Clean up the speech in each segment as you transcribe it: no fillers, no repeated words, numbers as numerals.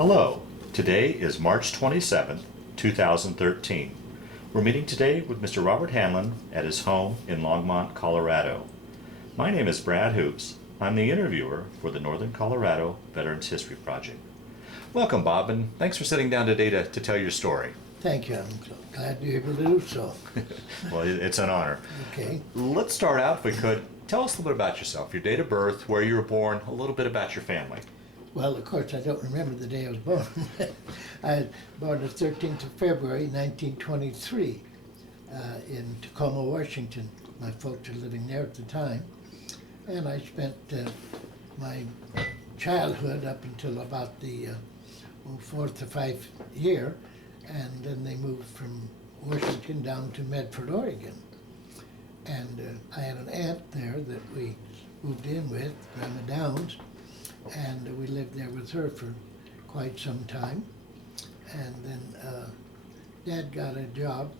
Hello, today is March 27th, 2013. We're meeting today with Mr. Robert Hanlin at his home in Longmont, Colorado. My name is Brad Hoops. I'm the interviewer for the Northern Colorado Veterans History Project. Welcome, Bob, and thanks for sitting down today to tell your story. Thank you. I'm so glad to be able to do so. Well, it's an honor. Okay. Let's start out, if we could. Tell us a little bit about yourself, your date of birth, where you were born, a little bit about your family. Well, of course, I don't remember the day I was born. I was born the 13th of February, 1923, in Tacoma, Washington. My folks were living there at the time. And I spent my childhood up until about the fourth or fifth year. And then they moved from Washington down to Medford, Oregon. And I had an aunt there that we moved in with, Grandma Downs, and we lived there with her for quite some time. And then Dad got a job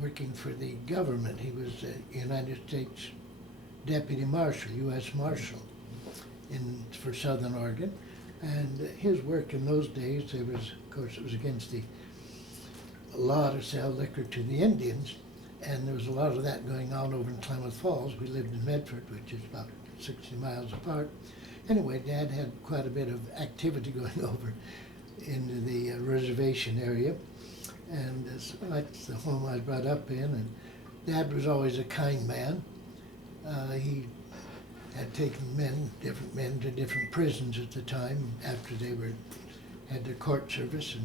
working for the government. He was a United States Deputy Marshal, U.S. Marshal for Southern Oregon. And his work in those days, there was, of course, it was against the law to sell liquor to the Indians, and there was a lot of that going on over in Klamath Falls. We lived in Medford, which is about 60 miles apart. Anyway, Dad had quite a bit of activity going over into the reservation area, and so that's the home I was brought up in. And Dad was always a kind man. He had taken different men to different prisons at the time after they had their court service,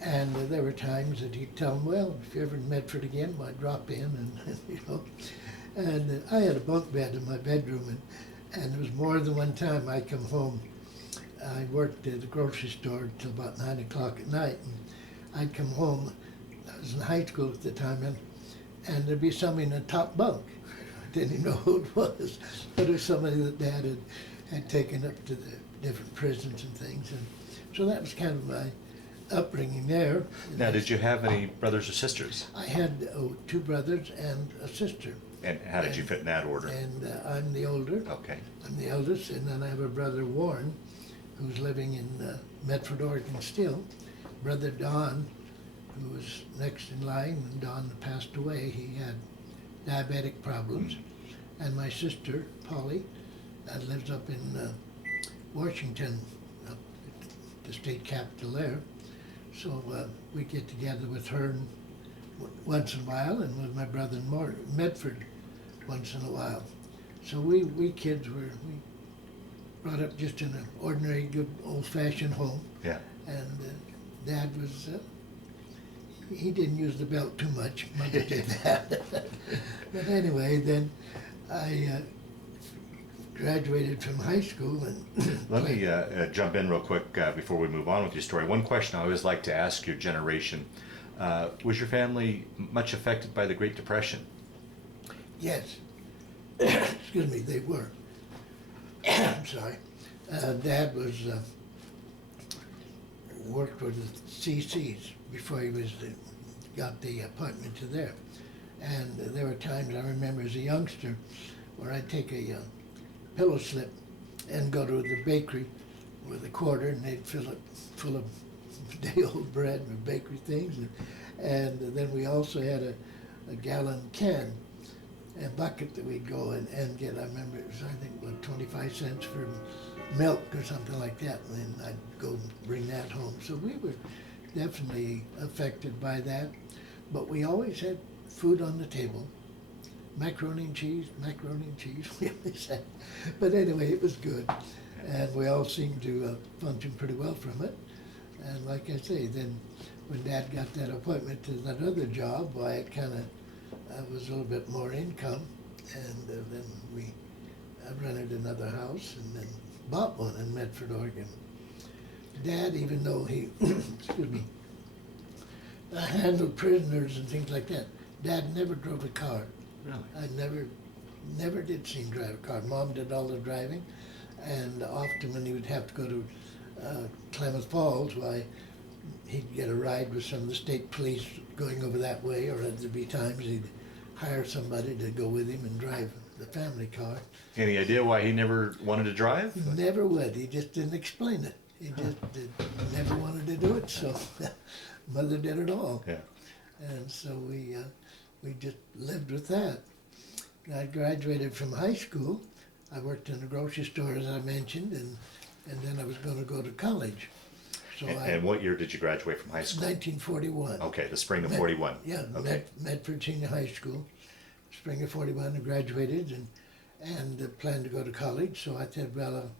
and there were times that he'd tell them, well, if you're ever in Medford again, why drop in, and you know. And I had a bunk bed in my bedroom, and there was more than one time I come home. I worked at the grocery store till about 9 o'clock at night, and I'd come home. I was in high school at the time, and there'd be somebody in the top bunk. I didn't even know who it was, but it was somebody that Dad had taken up to the different prisons and things, and so that was kind of my upbringing there. Now, did you have any brothers or sisters? I had two brothers and a sister. And how did you fit in that order? And I'm the older. Okay. I'm the eldest, and then I have a brother, Warren, who's living in Medford, Oregon still. Brother Don, who was next in line when Don passed away. He had diabetic problems. And my sister, Polly, lives up in Washington, up at the state capital there. So we get together with her once in a while, and with my brother in Medford once in a while. So we kids were brought up just in an ordinary, good, old-fashioned home. Yeah. And Dad was, he didn't use the belt too much. Mother did that. But anyway, then I graduated from high school. And Let me jump in real quick before we move on with your story. One question I always like to ask your generation, was your family much affected by the Great Depression? Yes. Excuse me, they were. I'm sorry. Dad was worked with the CCs before he got the appointment to there. And there were times I remember as a youngster where I'd take a pillow slip and go to the bakery with a quarter, and they'd fill it full of day-old bread and bakery things. And then we also had a gallon can, a bucket that we'd go and get. I remember it was, I think, about 25 cents for milk or something like that, and then I'd go and bring that home. So we were definitely affected by that, but we always had food on the table. Macaroni and cheese, we always had. But anyway, it was good, and we all seemed to function pretty well from it. And like I say, then when Dad got that appointment to that other job, why it kind of was a little bit more income, and then we rented another house and then bought one in Medford, Oregon. Dad, even though he, excuse me, handled prisoners and things like that, Dad never drove a car. Really? I never did see him drive a car. Mom did all the driving, and often when he would have to go to Klamath Falls, why, he'd get a ride with some of the state police going over that way, or there'd be times he'd hire somebody to go with him and drive the family car. Any idea why he never wanted to drive? Never would. He just didn't explain it. he just never wanted to do it, so mother did it all. Yeah. And so we just lived with that. I graduated from high school. I worked in a grocery store, as I mentioned, and then I was going to go to college. So And what year did you graduate from high school? 1941. Okay, the spring of 41. Yeah, Okay. Medford Senior High School. Spring of 41, I graduated and planned to go to college. So I said, well,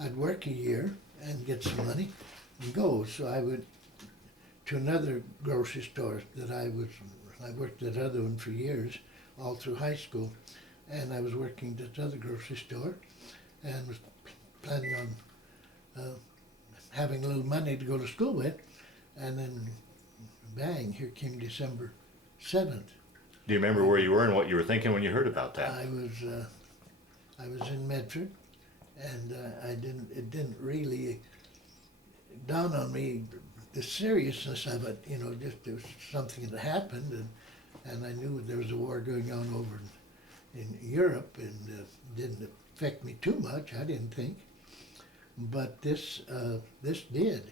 I'd work a year and get some money and go. So I went to another grocery store that I worked at other one for years, all through high school. And I was working at the other grocery store and was planning on having a little money to go to school with. And then, bang, here came December 7th. Do you remember where you were and what you were thinking when you heard about that? I was in Medford, and it didn't really dawn on me the seriousness of it. You know, just it was something that happened, and I knew there was a war going on over in Europe, and didn't affect me too much. I didn't think, but this did,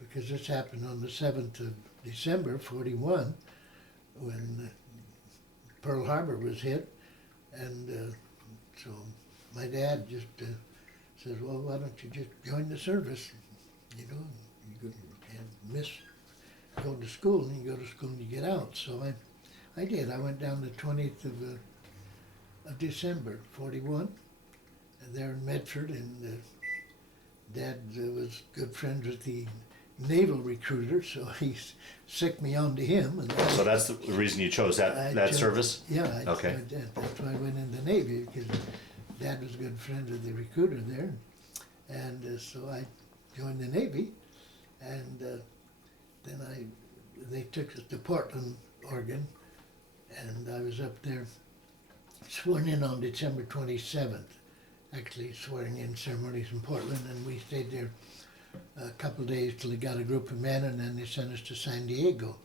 because this happened on the 7th of December, 41, when Pearl Harbor was hit, and so my dad just says, well, why don't you just join the service, you know, you can't miss going to school, and you go to school and you get out. So I did. I went down the 20th of December, 41, and there in Medford, and Dad was good friends with the naval recruiter, so he sicked me on to him. And So that's the reason you chose that service? Yeah, Okay. That's why I went in the Navy, because Dad was a good friend of the recruiter there. And so I joined the Navy, and then they took us to Portland, Oregon, and I was up there sworn in on December 27th. Actually, swearing in ceremonies in Portland, and we stayed there a couple of days till they got a group of men, and then they sent us to San Diego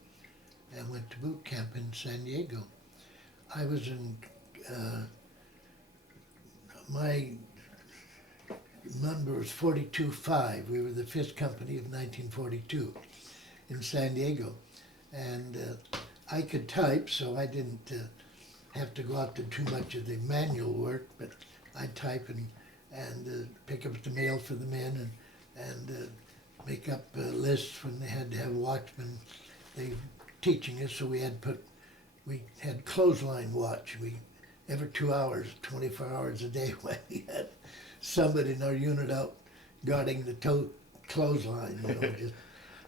and went to boot camp in San Diego. I was in, my number was 42-5. We were the 5th Company of 1942 in San Diego. And I could type, so I didn't have to go out to too much of the manual work, but I'd type and pick up the mail for the men and make up lists when they had to have watchmen. They teaching us, so we had clothesline watch. Every 2 hours, 24 hours a day, we had somebody in our unit out guarding the clothesline, you know,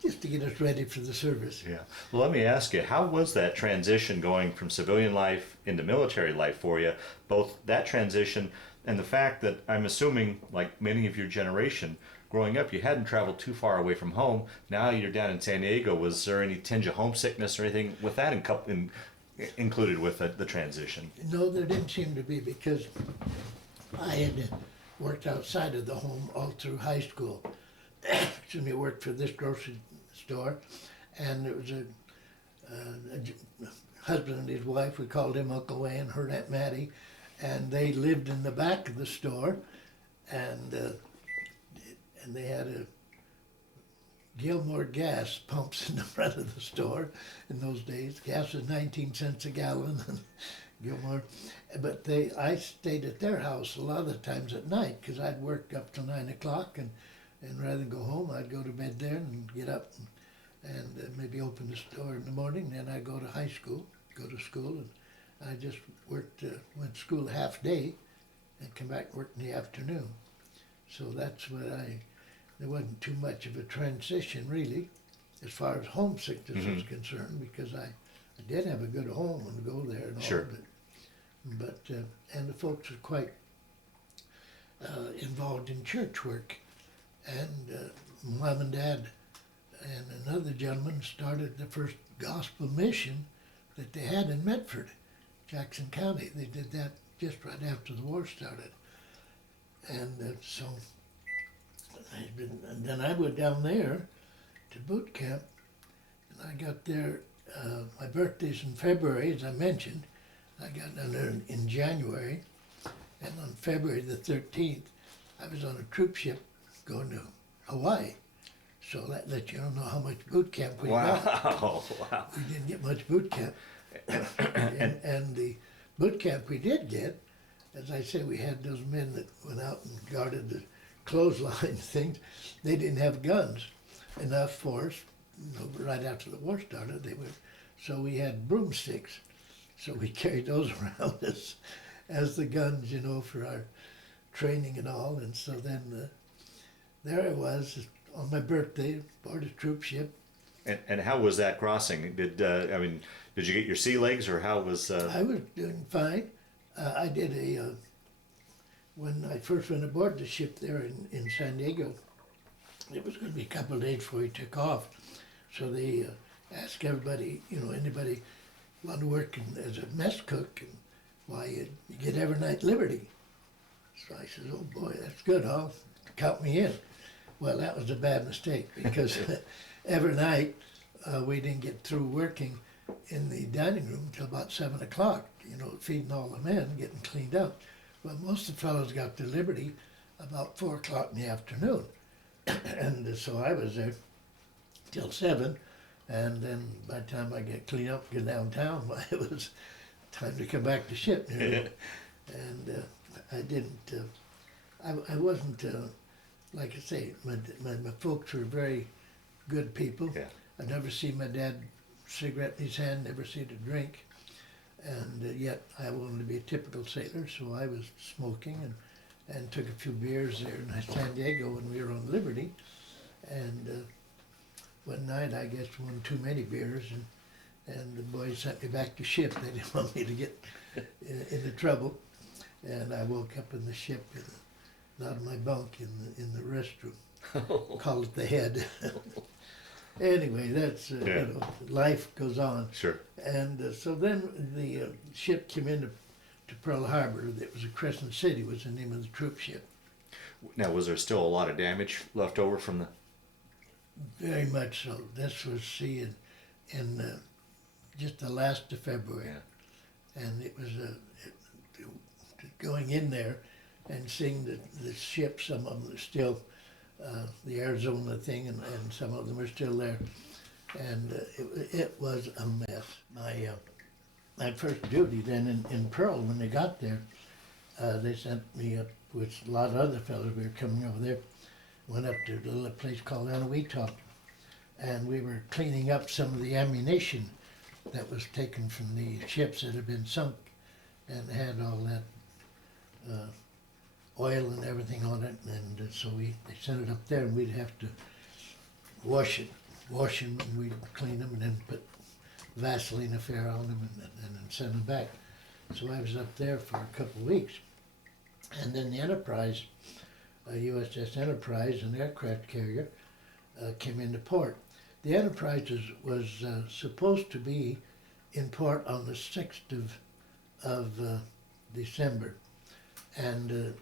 just to get us ready for the service. Yeah. Well, let me ask you, how was that transition going from civilian life into military life for you? Both that transition and the fact that I'm assuming, like many of your generation, growing up, you hadn't traveled too far away from home. Now you're down in San Diego. Was there any tinge of homesickness or anything with that included with the transition? No, there didn't seem to be, because I had worked outside of the home all through high school. Excuse me, worked for this grocery store, and it was a husband and his wife. We called him Uncle Wayne, her Aunt Mattie, and they lived in the back of the store, and they had a Gilmore gas pumps in the front of the store in those days. Gas was 19 cents a gallon, and Gilmore. But I stayed at their house a lot of the times at night, because I'd work up till 9 o'clock, and rather than go home, I'd go to bed there and get up and maybe open the store in the morning. Then I'd go to go to school, and I just went to school a half day and come back and work in the afternoon. So that's what there wasn't too much of a transition, really, as far as homesickness was concerned, because I did have a good home and go there and all. Sure. But and the folks were quite involved in church work. And Mom and Dad and another gentleman started the first gospel mission that they had in Medford, Jackson County. They did that just right after the war started. And so, and then I went down there to boot camp, and I got there, my birthday's in February, as I mentioned. I got down there in January, and on February the 13th, I was on a troop ship going to Hawaii. So that let you know how much boot camp we got. Wow. Wow. We didn't get much boot camp. and the boot camp we did get, as I say, we had those men that went out and guarded the clothesline things. They didn't have guns enough for us. Right after the war started, so we had broomsticks. So we carried those around as the guns, for our training and all. And so then there I was on my birthday, aboard a troop ship. And how was that crossing? Did you get your sea legs, or how was? I was doing fine. I did when I first went aboard the ship there in San Diego, it was going to be a couple of days before we took off. So they asked everybody, anybody want to work as a mess cook, and why you get every night liberty. So I said, oh boy, that's good, huh? Count me in. Well, that was a bad mistake, because every night we didn't get through working in the dining room until about 7 o'clock, feeding all the men, getting cleaned up. Well, most of the fellows got to liberty about 4 o'clock in the afternoon. And so I was there till 7, and then by the time I get cleaned up, get downtown, it was time to come back to ship. And I didn't, I wasn't, like I say, my folks were very good people. Yeah. I've never seen my dad cigarette in his hand, never seen a drink, and yet I wanted to be a typical sailor, so I was smoking and took a few beers there in San Diego when we were on liberty. And one night I guess one too many beers, and the boys sent me back to ship. They didn't want me to get into trouble, and I woke up in the ship, not in my bunk, in the restroom. Call it the head. Anyway, that's life goes on. Sure. And so then the ship came into Pearl Harbor. It was a Crescent City was the name of the troop ship. Now, was there still a lot of damage left over from the? Very much so. This was in just the last of February, and it was going in there and seeing the ships. Some of them are still the Arizona thing, and some of them are still there, and it was a mess. My first duty then in Pearl, when they got there, they sent me up with a lot of other fellows. We were coming over there. Went up to a little place called Anahuac, and we were cleaning up some of the ammunition that was taken from the ships that had been sunk and had all that oil and everything on it, and so they sent it up there, and we'd have to wash them, and we'd clean them, and then put Vaseline affair on them, and then send them back. So I was up there for a couple of weeks, and then the Enterprise, USS Enterprise, an aircraft carrier, came into port. The Enterprise was supposed to be in port on the 6th of December, and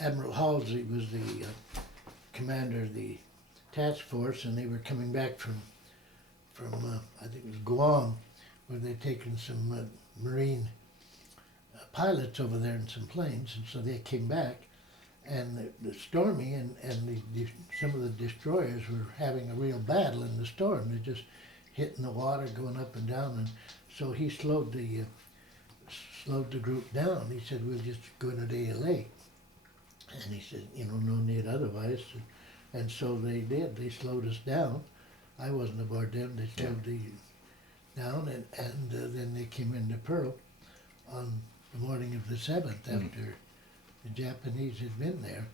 Admiral Halsey was the commander of the task force, and they were coming back from I think it was Guam, where they'd taken some Marine pilots over there in some planes, and so they came back. And the Stormy and some of the destroyers were having a real battle in the storm. They're just hitting the water, going up and down. And so he slowed the group down. He said, we'll just go in a day late. And he said, no need otherwise. And so they did. They slowed us down. I wasn't aboard them. They slowed down. And then they came into Pearl on the morning of the 7th after the Japanese had been there.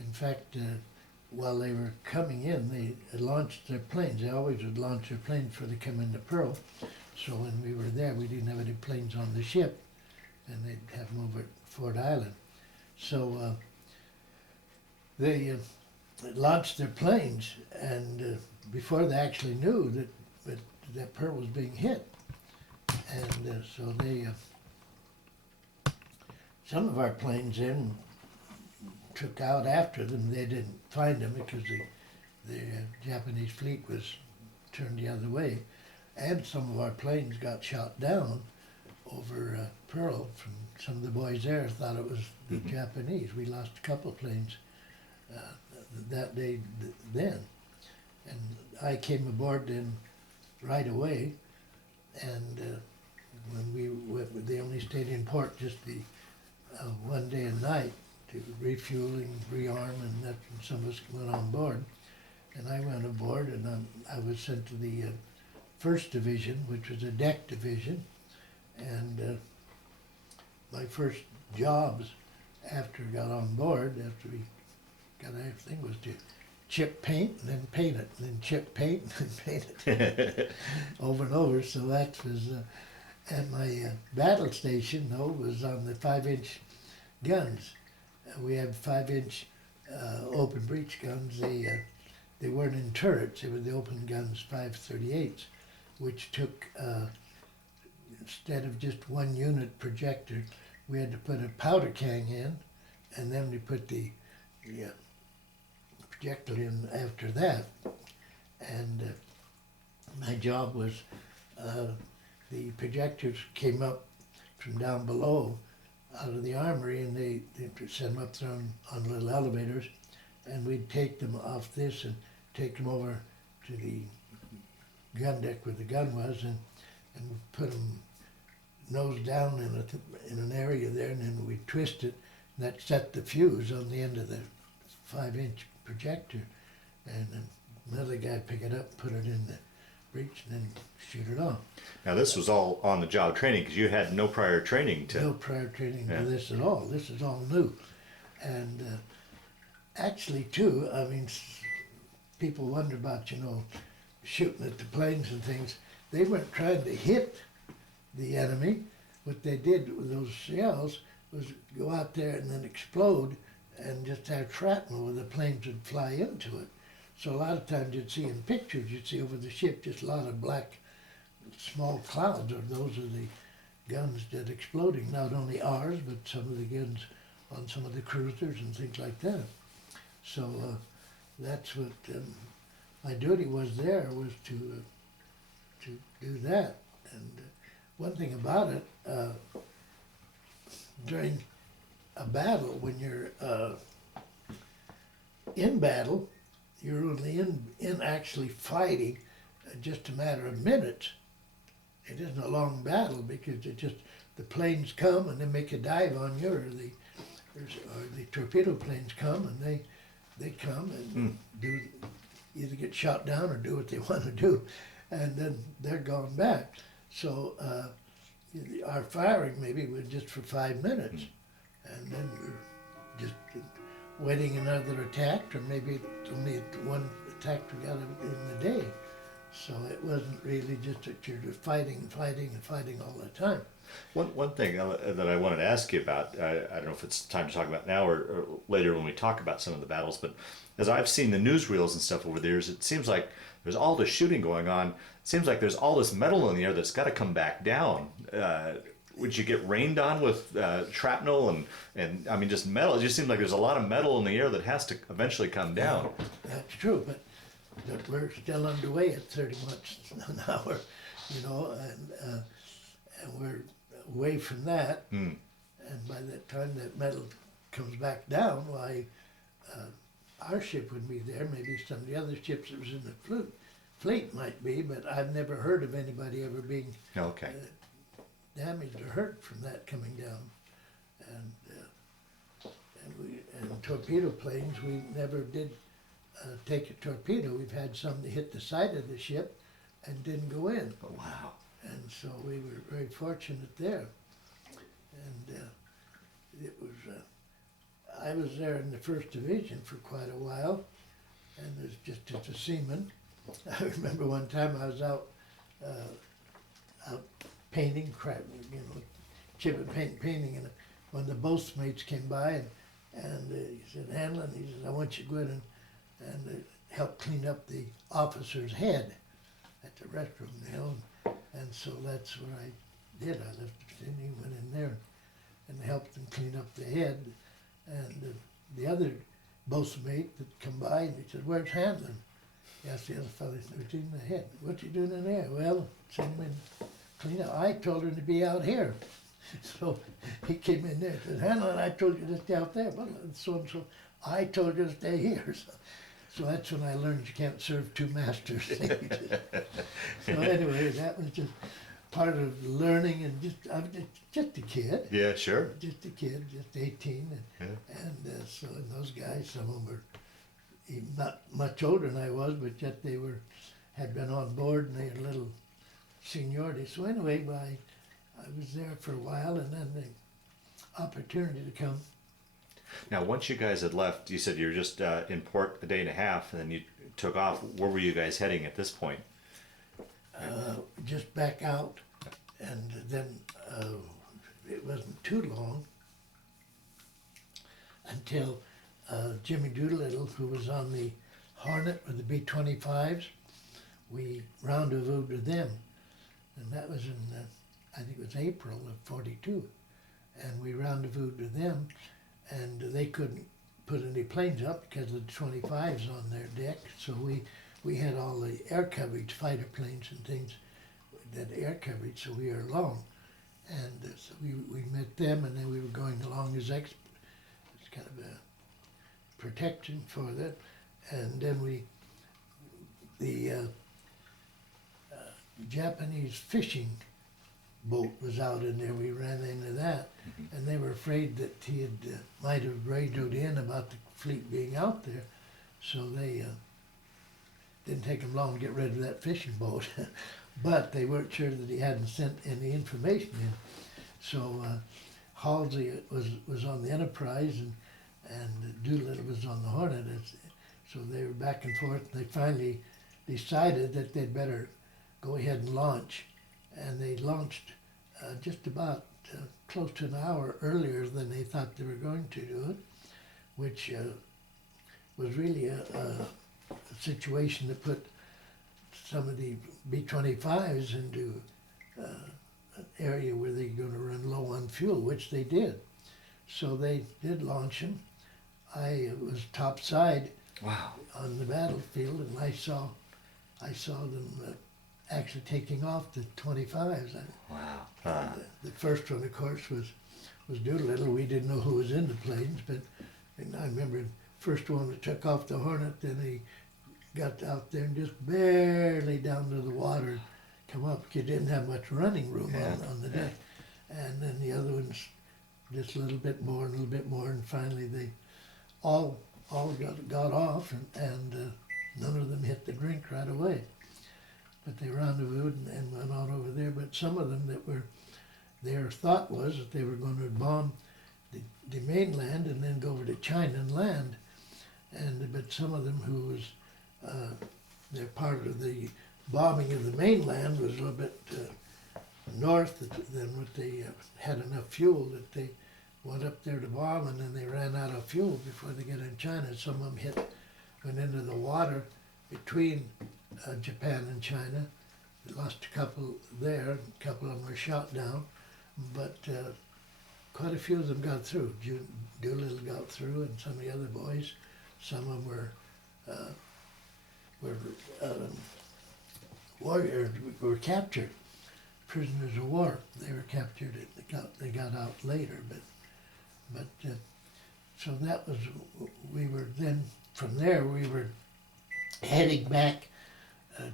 In fact, while they were coming in, they had launched their planes. They always would launch their planes before they come into Pearl. So when we were there, we didn't have any planes on the ship, and they'd have them over at Fort Island. So they launched their planes, and before they actually knew that Pearl was being hit. And so they some of our planes then took out after them. They didn't find them because the Japanese fleet was turned the other way. And some of our planes got shot down over Pearl. From some of the boys there thought it was the Japanese. We lost a couple of planes that day then. And I came aboard then right away, and when they only stayed in port just the one day and night to refueling, rearm, and that, and some of us went on board. And I went aboard, and I was sent to the first division, which was a deck division. And my first jobs after I got on board, after we got everything, was to chip paint and then paint it, and then chip paint and then paint it over and over. So that was, and my battle station though was on the 5-inch guns. We had 5-inch open breech guns. They weren't in turrets, they were the open guns, 538s, which took, instead of just one unit projector, we had to put a powder keg in, and then we put the projector in after that. And my job was, the projectors came up from down below out of the armory, and they sent them up there on little elevators, and we'd take them off this and take them over to the gun deck where the gun was, and put them nose down in an area there, and then we'd twist it, and that set the fuse on the end of the 5-inch projector, and then another guy pick it up, put it in the breech, and then shoot it off. Now this was all on the job training because you had no prior training to. No prior training to this at all. This is all new. And actually too, I mean, people wonder about, shooting at the planes and things. They weren't trying to hit the enemy. What they did with those shells was go out there and then explode and just have shrapnel where the planes would fly into it. So a lot of times you'd see in pictures, you'd see over the ship just a lot of black small clouds, or those are the guns that exploding, not only ours, but some of the guns on some of the cruisers and things like that. So that's what my duty was there, was to do that. And one thing about it, during a battle, when you're in battle, you're only in actually fighting just a matter of minutes. It isn't a long battle because it just, the planes come and they make a dive on you, or the torpedo planes come and they come and do, either get shot down or do what they want to do, and then they're gone back. So our firing maybe was just for 5 minutes, and then you're just waiting another attack, or maybe only one attack we got in the day. So it wasn't really just that you're just fighting all the time. One thing that I wanted to ask you about, I don't know if it's time to talk about now or later when we talk about some of the battles, but as I've seen the newsreels and stuff over the years, it seems like there's all this shooting going on. It seems like there's all this metal in the air that's got to come back down. Would you get rained on with shrapnel and I mean just metal? It just seems like there's a lot of metal in the air that has to eventually come down. That's true, but we're still underway at 30 miles an hour, and we're away from that. And by that time that metal comes back down, why our ship would be there. Maybe some of the other ships that was in the fleet might be, but I've never heard of anybody ever being damaged or hurt from that coming down. And torpedo planes, we never did take a torpedo. We've had some that hit the side of the ship and didn't go in. Oh, wow. And so we were very fortunate there. And it was, I was there in the first division for quite a while, and it was just as a seaman. I remember one time I was out painting, chipping, painting, and one of the boatmates came by and he said, "Hanlin," he said, "I want you to go in and help clean up the officer's head at the restroom, And so that's what I did. I left the city, went in there and helped them clean up the head. And the other boatmate that come by, and he said, "Where's Hanlin?" He asked the other fellow, he said, "He's in the head." "What you doing in there?" "Well, send him in, clean up." "I told her to be out here." So he came in there and said, "Hanlin, I told you to stay out there." "Well, so and so." I told you to stay here. So that's when I learned you can't serve two masters. So anyway, that was just part of learning, and I was just a kid. Yeah, sure. Just a kid, just 18. And so those guys, some of them were not much older than I was, but yet they had been on board and they had a little seniority. So anyway, I was there for a while, and then the opportunity to come. Now, once you guys had left, you said you were just in port a day and a half, and then you took off. Where were you guys heading at this point? Just back out, and then it wasn't too long until Jimmy Doolittle, who was on the Hornet with the B-25s, we rendezvoused with them, and that was in, I think it was April of '42, and we rendezvoused with them, and they couldn't put any planes up because of the 25s on their deck, so we had all the air coverage, fighter planes and things, that air coverage, so we were along. And so we met them, and then we were going along as it's kind of a protection for that. And then the Japanese fishing boat was out in there. We ran into that, and they were afraid that he might have radioed in about the fleet being out there, so they didn't take them long to get rid of that fishing boat. But they weren't sure that he hadn't sent any information in. So Halsey was on the Enterprise, and Doolittle was on the Hornet. So they were back and forth. They finally decided that they'd better go ahead and launch. And they launched just about close to an hour earlier than they thought they were going to do it, which was really a situation that put some of the B-25s into an area where they're going to run low on fuel, which they did. So they did launch them. I was topside on the battlefield, and I saw them actually taking off the 25s. Wow. The first one, of course, was Doolittle. We didn't know who was in the planes, but I remember the first one that took off the Hornet, then he got out there and just barely down to the water, come up. He didn't have much running room on the deck. And then the other ones just a little bit more, and finally they all got off, and none of them hit the drink right away. But they rendezvoused and went on over there. But some of them their thought was that they were going to bomb the mainland and then go over to China and land. But some of them who was they're part of the bombing of the mainland was a little bit north than what they had enough fuel that they went up there to bomb, and then they ran out of fuel before they get in China. Some of them went into the water between Japan and China. They lost a couple there, a couple of them were shot down, but quite a few of them got through. Doolittle got through, and some of the other boys, some of them were warriors, were captured, prisoners of war. They were captured. They got out later, but so that was. We were then from there. We were heading back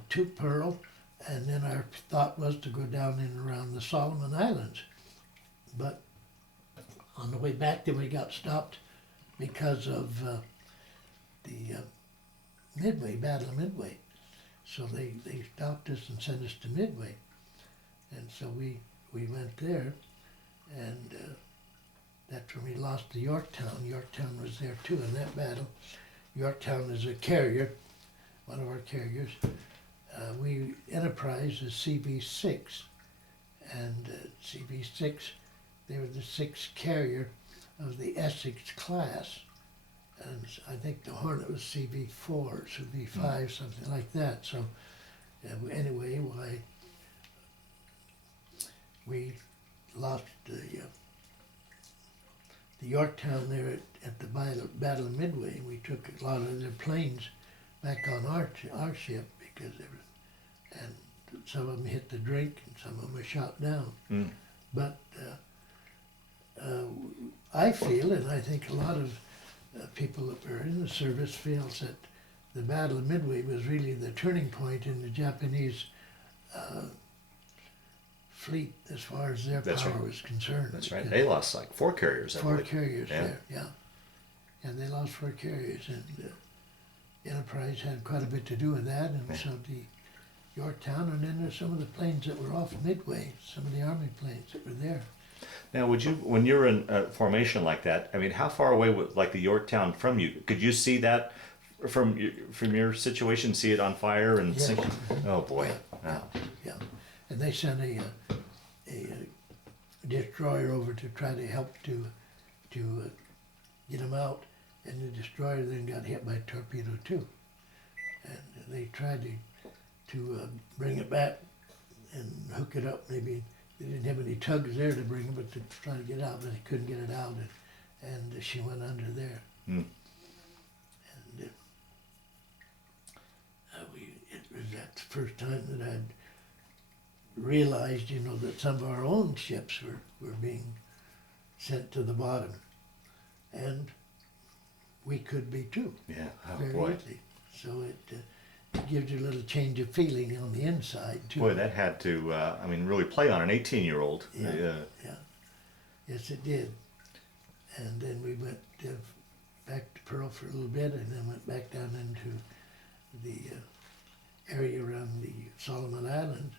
to Pearl, and then our thought was to go down in around the Solomon Islands. But on the way back, then we got stopped because of the Midway, Battle of Midway. So they stopped us and sent us to Midway. And so we went there, and that's when we lost to Yorktown. Yorktown was there too in that battle. Yorktown is a carrier, one of our carriers. Enterprise is CV-6, and CV-6, they were the sixth carrier of the Essex class. And I think the Hornet was CV-4, CV-5, something like that. So anyway, we lost the Yorktown there at the Battle of Midway. We took a lot of their planes back on our ship because and some of them hit the drink and some of them were shot down. But I feel, and I think a lot of people that were in the service feels that the Battle of Midway was really the turning point in the Japanese fleet as far as their That's power right. was concerned. That's right. They lost like 4 carriers, I Four believe. carriers Yeah. there, yeah. And they lost 4 carriers, and Enterprise had quite a bit to do with that, and so the Yorktown, and then there's some of the planes that were off Midway, some of the Army planes that were there. Now, would you, when you're in a formation like that, I mean, how far away would, like the Yorktown from you? Could you see that from your situation? See it on fire and Yes. sink? Oh boy! Yeah, Wow. yeah. And they sent a destroyer over to try to help to get them out, and the destroyer then got hit by a torpedo too. And they tried to bring it back and hook it up. Maybe they didn't have any tugs there to bring it, but to try to get it out, but they couldn't get it out, and she went under there. Hmm. And it was that the first time that I'd realized, you know, that some of our own ships were being sent to the bottom, and we could be too, Yeah. Oh very boy. easily. So it gives you a little change of feeling on the inside too. Boy, that had to, I mean, really play on an 18-year-old. Yeah. Yeah, yes it did. And then we went back to Pearl for a little bit, and then went back down into the area around the Solomon Islands.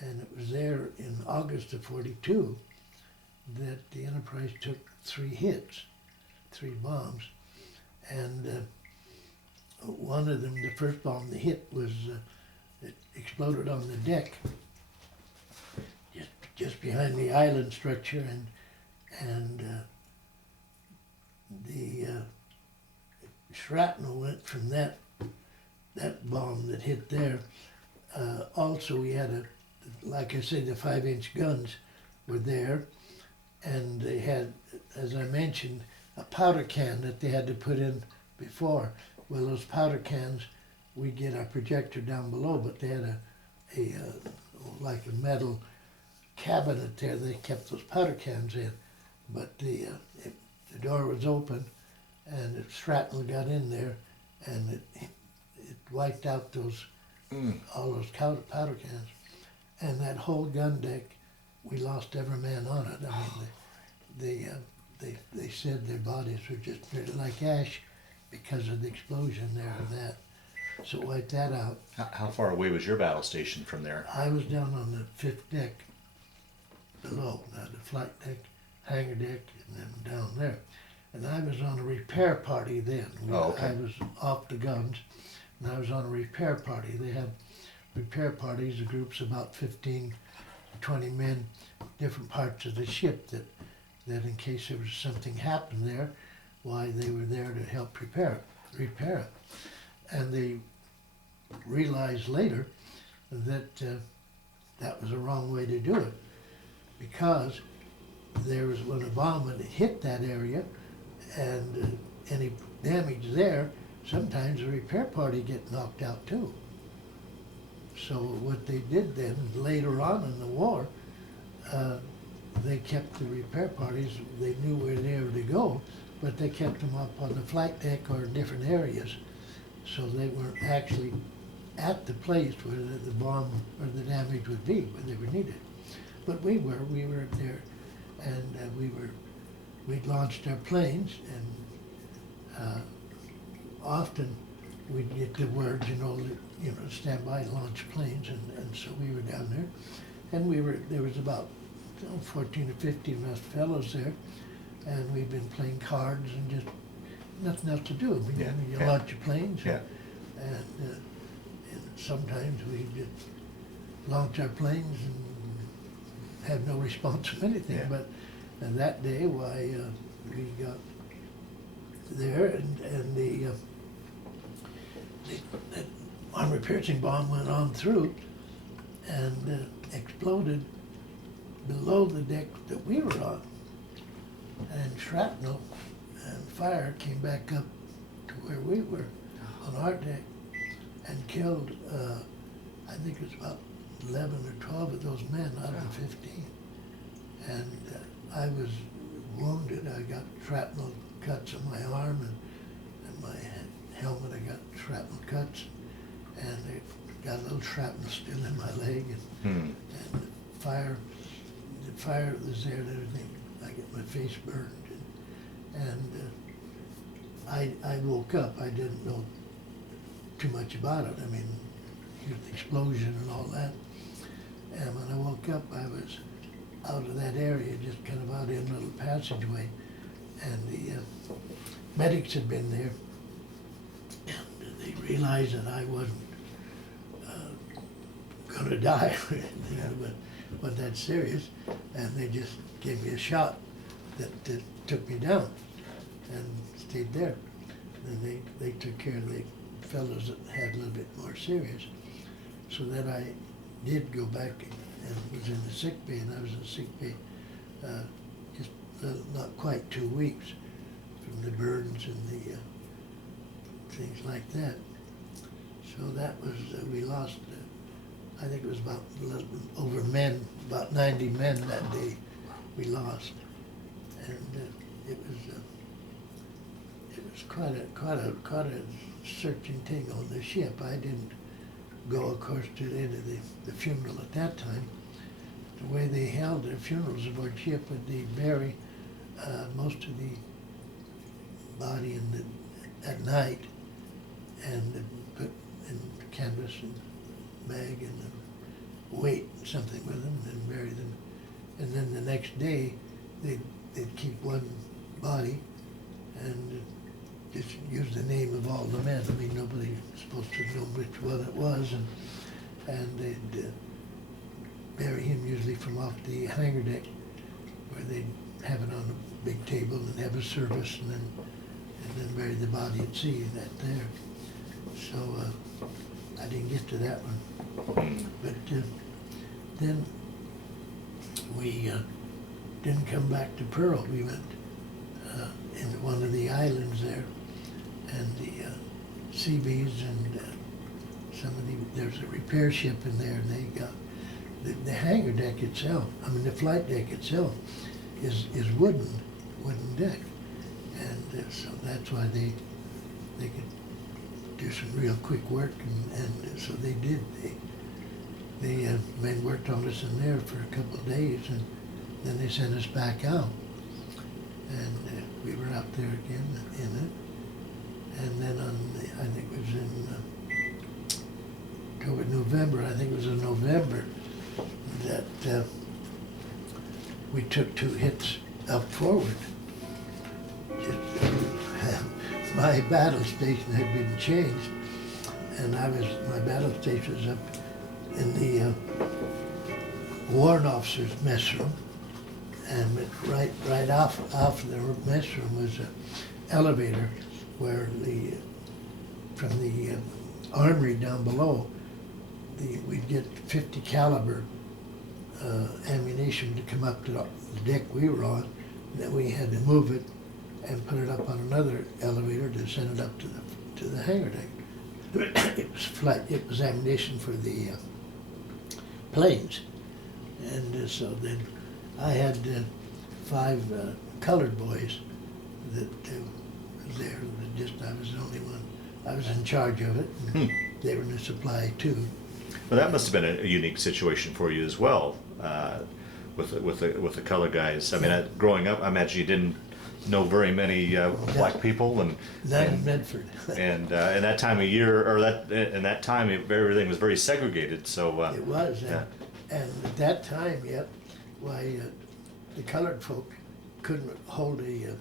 And it was there in August of '42 that the Enterprise took 3 hits, 3 bombs. And one of them, the first bomb they hit was, it exploded on the deck, just behind the island structure, and the shrapnel went from that bomb that hit there. Also, we had like I say, the 5-inch guns were there, and they had, as I mentioned, a powder can that they had to put in before. Well, those powder cans, we get our projector down below, but they had a like a metal cabinet there. They kept those powder cans in, but the door was open, and the shrapnel got in there, and it wiped out those all those powder cans, and that whole gun deck, we lost every man on it. I mean, they said their bodies were just really like ash because of the explosion there and that. So it wiped that out. How far away was your battle station from there? I was down on the 5th deck below, the flight deck, hangar deck, and then down there. And I was on a repair party then. Oh, okay. I was off the guns, and I was on a repair party. They have repair parties, the groups about 15 to 20 men, different parts of the ship that in case there was something happened there, why they were there to help repair it. And they realized later that that was the wrong way to do it, because there was, when a bomb had hit that area and any damage there, sometimes the repair party get knocked out too. So what they did then, later on in the war, they kept the repair parties, they knew where they were to go, but they kept them up on the flight deck or in different areas. So they weren't actually at the place where the bomb or the damage would be, where they were needed. But we were there, and we'd launched our planes, and often we'd get the word, stand by, launch planes, and so we were down there, and there was about 14 or 15 of us fellows there, and we've been playing cards and just nothing else to do. You launch your planes, and sometimes we just launch our planes and have no response from anything. Yeah. But and that day, we got there, and the armor-piercing bomb went on through and exploded below the deck that we were on. And shrapnel and fire came back up to where we were on our deck and killed, I think it was about 11 or 12 of those men out of the 15. And I was wounded. I got shrapnel cuts on my arm, and my helmet, I got shrapnel cuts, and I got a little shrapnel still in my leg, and the fire was there and everything. I get my face burned, and I woke up. I didn't know too much about it. I mean, hear the explosion and all that. And when I woke up, I was out of that area, just kind of out in a little passageway, and the medics had been there, and they realized that I wasn't going to die or anything, but wasn't that serious, and they just gave me a shot that took me down, and stayed there. And they took care of the fellows that had a little bit more serious. So then I did go back and was in the sick bay, and I was in sick bay just not quite 2 weeks from the burns and the things like that. So that was, we lost, I think it was about a little over men, about 90 men that day we lost. And it was quite a searching thing on the ship. I didn't go, of course, to the end of the funeral at that time. The way they held their funerals aboard ship, would they bury most of the body at night, and put in canvas and bag and weight something with them, and then bury them. And then the next day, they'd keep one body and just use the name of all the men. I mean, nobody was supposed to know which one it was, and they'd bury him usually from off the hangar deck, where they'd have it on a big table and have a service, and then bury the body at sea. That there. So I didn't get to that one, but then we didn't come back to Pearl. We went in one of the islands there, and the Seabees and there's a repair ship in there, and they got the hangar deck itself. I mean, the flight deck itself is wooden deck, and so that's why they could do some real quick work, and so they did. They men worked on us in there for a couple of days, and then they sent us back out, and we were out there again in it. And then I think it was in November, I think it was in November, that we took 2 hits up forward. My battle station had been changed, and my battle station was up in the warrant officer's mess room, and right off the mess room was an elevator where from the armory down below, we'd get 50 caliber ammunition to come up to the deck we were on. Then we had to move it and put it up on another elevator to send it up to the hangar deck. It was ammunition for the planes, and so then I had 5 colored boys that was there. I was the only one. I was in charge of it, and they were in the supply too. Well, that must have been a unique situation for you as well, with the color guys. I mean, growing up, I imagine you didn't know very many black people, and not in Medford. and in that time of year, or in that time, everything was very segregated. So it was, yeah. And at that time, yet, why the colored folk couldn't hold a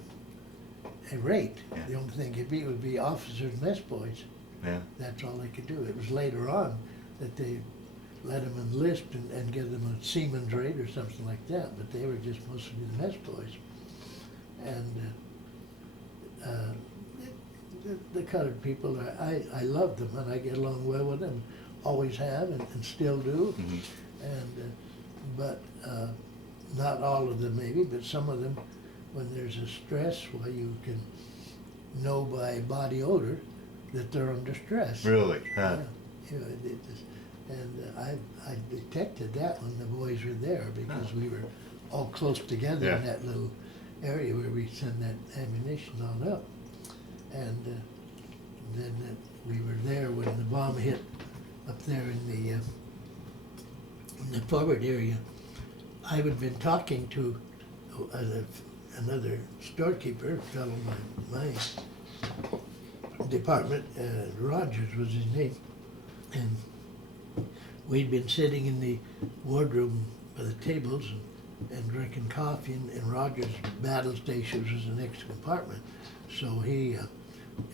rate. Yeah. The only thing could be would be officers, mess boys. Yeah. That's all they could do. It was later on that they let them enlist and give them a seaman's rate or something like that, but they were just mostly the mess boys. And the colored people, I love them, and I get along well with them, always have, and still do. Mm-hmm. And but not all of them maybe, but some of them, when there's a stress, well, you can know by body odor that they're under stress. Really? Yeah. You know, and I detected that when the boys were there, because we were all close together in that little area where we send that ammunition on up. And then we were there when the bomb hit up there in the forward area. I had been talking to another storekeeper, a fellow in my department, Rogers was his name, and we'd been sitting in the wardroom by the tables and drinking coffee, and Rogers' battle station was the next compartment. So he,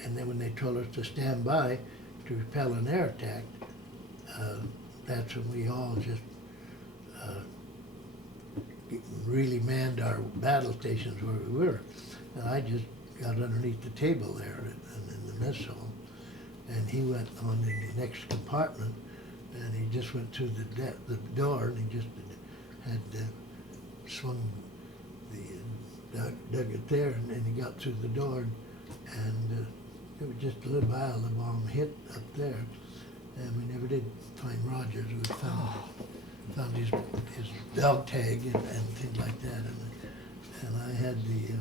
and then when they told us to stand by to repel an air attack, that's when we all just really manned our battle stations where we were. And I just got underneath the table there in the mess hall, and he went on in the next compartment, and he just went through the door, and he just had swung dug it there, and he got through the door, and it was just a little while the bomb hit up there, and we never did find Rogers. We found his dog tag and things like that, and I had the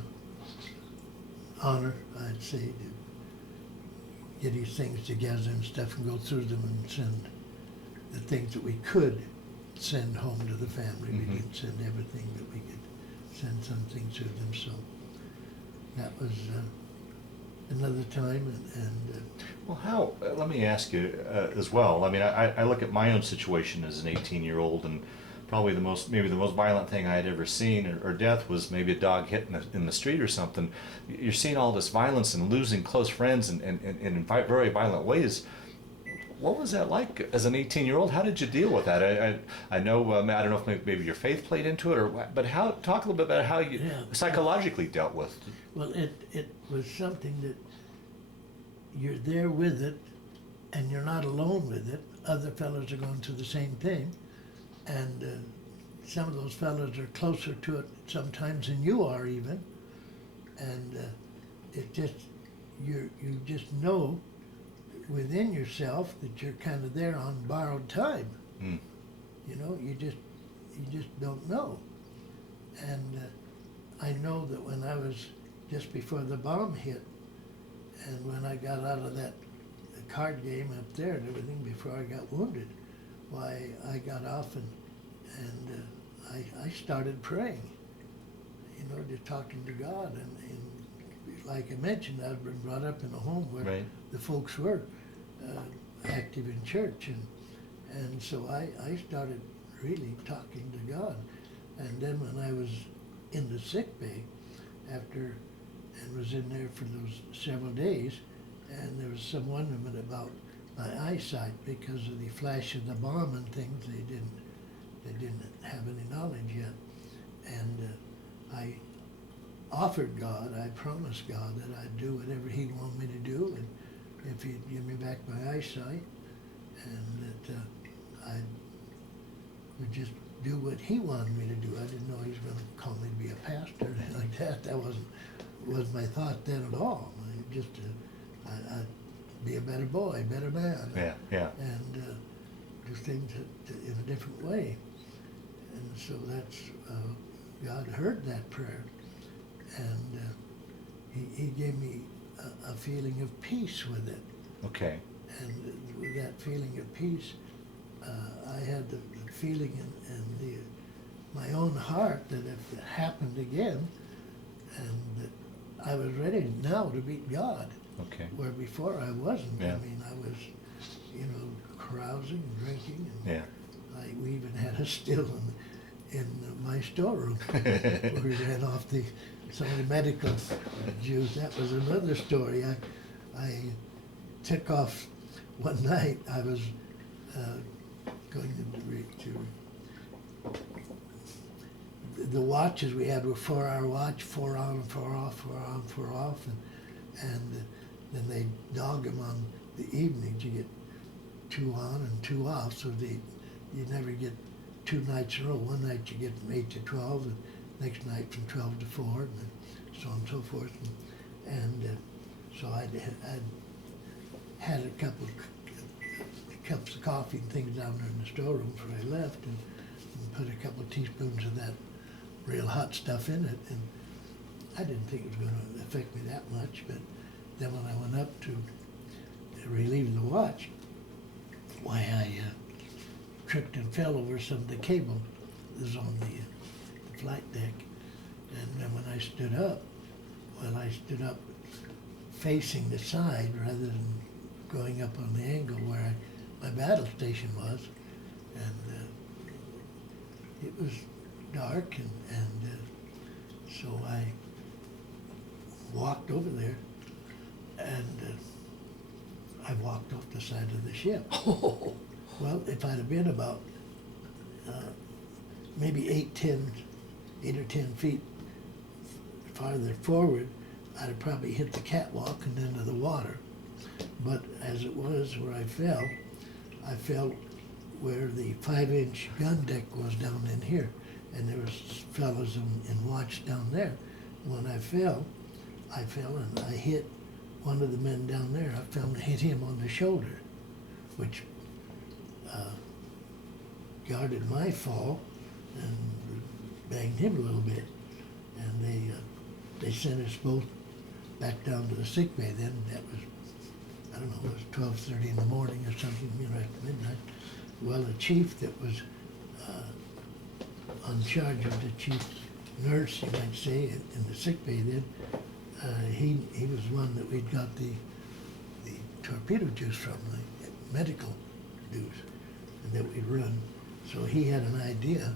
honor, I'd say, to get these things together and stuff and go through them and send the things that we could send home to the family. Mm-hmm. We didn't send everything, but we could send some things to them. So that was another time. Well, how, let me ask you as well. I mean, I look at my own situation as an 18-year-old, and probably maybe the most violent thing I had ever seen or death was maybe a dog hit in the street or something. You're seeing all this violence and losing close friends and in very violent ways. What was that like as an 18-year-old? How did you deal with that? I know, I don't know if maybe your faith played into it, but talk a little bit about how you psychologically dealt with. Well, it was something that you're there with it, and you're not alone with it. Other fellows are going through the same thing, and some of those fellows are closer to it sometimes than you are even, and it just you just know within yourself that you're kind of there on borrowed time. Mm. You know, you just don't know. And I know that when I was just before the bomb hit, and when I got out of that card game up there and everything before I got wounded, why I got off and I started praying. You know, just talking to God, and like I mentioned, I've been brought up in a home where Right. the folks were active in church, and so I started really talking to God. And then when I was in the sick bay after, and was in there for those several days, and there was some wonderment about my eyesight because of the flash of the bomb and things. They didn't have any knowledge yet, and I offered God, I promised God that I'd do whatever He wanted me to do, and if He'd give me back my eyesight, and that I would just do what He wanted me to do. I didn't know He was going to call me to be a pastor or anything like that. That wasn't my thought then at all. I'd be a better boy, better man. Yeah. And do things in a different way. And so that's, God heard that prayer, and he gave me a feeling of peace with it. Okay. And with that feeling of peace, I had the feeling in my own heart that if it happened again, and that I was ready now to meet God. Okay. Where before I wasn't. Yeah. I mean, I was, carousing and drinking, and Yeah. we even had a still in my storeroom where we ran off some of the medical Jews. That was another story. I took off one night. I was going to the watches we had were 4-hour watch, 4 on, 4 off, 4 on, 4 off, and then they dog them on the evenings. You get 2 on and 2 off, so you never get 2 nights in a row. One night you get from 8 to 12, and next night from 12 to 4, and so on and so forth. And so I'd had a couple of cups of coffee and things down there in the storeroom before I left, and put a couple of teaspoons of that real hot stuff in it, I didn't think it was going to affect me that much, but then when I went up to relieve the watch, why I tripped and fell over some of the cable that was on the flight deck. And then when I stood up, well, I stood up facing the side rather than going up on the angle where my battle station was. And it was dark, and so I walked over there, and I walked off the side of the ship. Well, if I'd have been about maybe 8 or 10 feet farther forward, I'd have probably hit the catwalk and into the water. But as it was where I fell where the 5-inch gun deck was down in here, and there was fellows in watch down there. When I fell and I hit one of the men down there. I fell and hit him on the shoulder, which guarded my fall and banged him a little bit. And they sent us both back down to the sick bay then. That was, I don't know, it was 12:30 in the morning or something, after midnight. Well, the chief that was on charge of the chief nurse, you might say, in the sick bay then, he was one that we'd got the torpedo juice from, the medical juice that we'd run. So he had an idea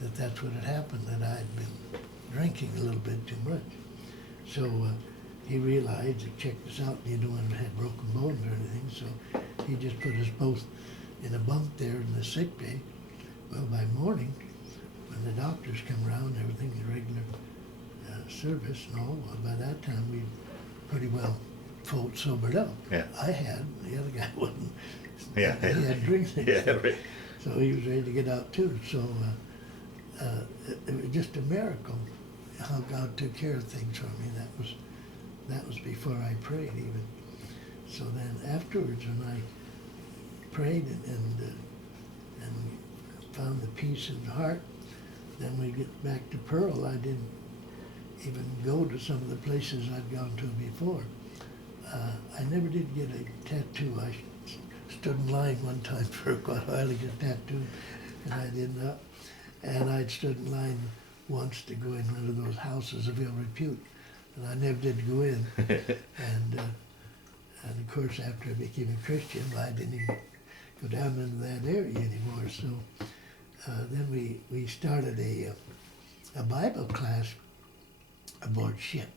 that that's what had happened, that I'd been drinking a little bit too much. So he realized, he checked us out, and no one had broken bones or anything, so he just put us both in a bunk there in the sick bay. Well, by morning, when the doctors come around, everything's regular service and all, well, by that time we pretty well sobered up. Yeah. I had, the other guy wasn't. Yeah. He had drinks. Yeah, right. So he was ready to get out too. So it was just a miracle how God took care of things for me. That was before I prayed even. So then afterwards, when I prayed and found the peace in the heart, then we get back to Pearl. I didn't even go to some of the places I'd gone to before. I never did get a tattoo. I stood in line one time for quite a while to get a tattoo, and I did not. And I'd stood in line once to go in one of those houses of ill repute, and I never did go in. And of course, after I became a Christian, I didn't even go down into that area anymore. So then we started a Bible class aboard ship,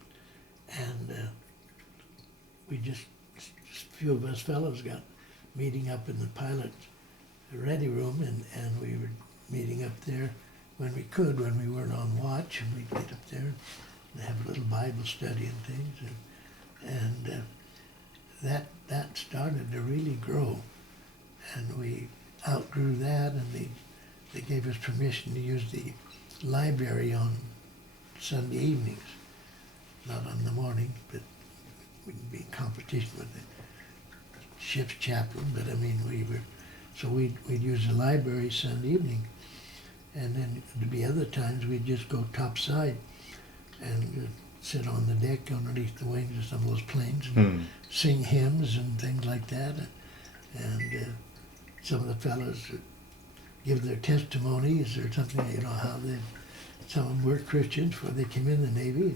and we just, a few of us fellows got meeting up in the pilot ready room, and we were meeting up there when we could, when we weren't on watch, and we'd get up there and have a little Bible study and things, and that started to really grow, and we outgrew that, and they gave us permission to use the library on Sunday evenings, not on the morning, but we'd be in competition with the ship's chaplain, but I mean, we'd use the library Sunday evening, and then there'd be other times we'd just go topside and sit on the deck underneath the wings of some of those planes and sing hymns and things like that, and some of the fellows would give their testimonies or something, how some of them were Christians before they came in the Navy,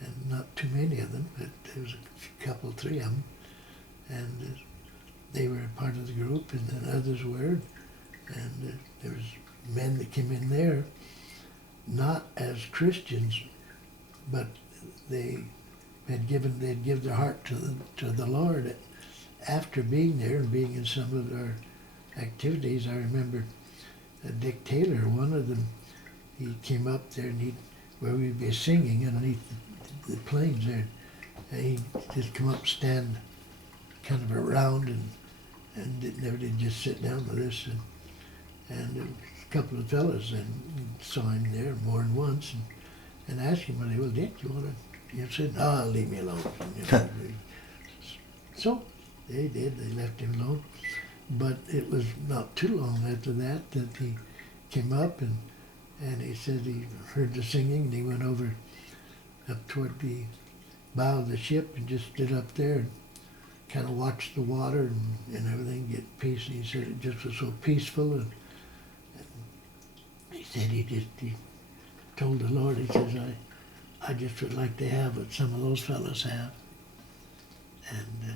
and not too many of them, but there was a couple, 3 of them, and they were a part of the group, and then others were, and there was men that came in there, not as Christians, but they'd give their heart to the Lord after being there and being in some of our activities. I remember Dick Taylor, one of them, he came up there and where we'd be singing underneath the planes there, and he'd just come up, stand kind of around, and never did just sit down with us, and a couple of fellas and saw him there more than once, and asked him, well, Dick, you want to, he said, no, leave me alone. So they did, they left him alone, but it was not too long after that he came up, and he said he heard the singing, and he went over up toward the bow of the ship and just stood up there and kind of watched the water and everything get peace. And he said it just was so peaceful. And he said he told the Lord, he says, I just would like to have what some of those fellows have. And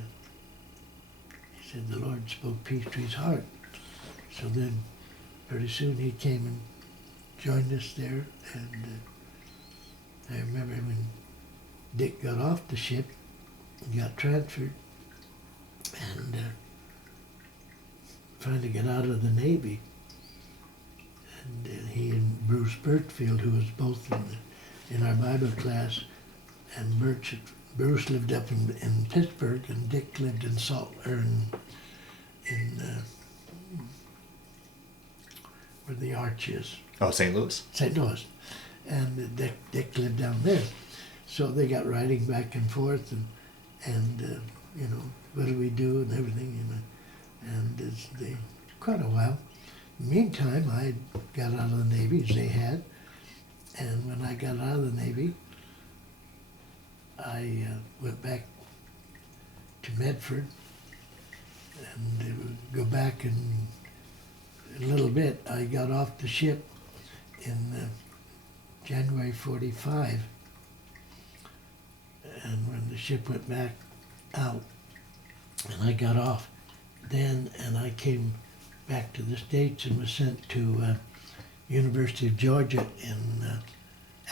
he said the Lord spoke peace to his heart. So then pretty soon he came and joined us there. And I remember when Dick got off the ship and got transferred and trying to get out of the Navy. And he and Bruce Birchfield, who was both in our Bible class, and Bruce lived up in Pittsburgh, and Dick lived in where the arch is. Oh, St. Louis? St. Louis. And Dick lived down there. So they got riding back and forth, and you know, what do we do and everything, you know. And it's quite a while. Meantime, I got out of the Navy, as they had, and when I got out of the Navy, I went back to Medford, and go back in a little bit. I got off the ship in January 45, and when the ship went back out, and I got off then, and I came back to the States and was sent to University of Georgia in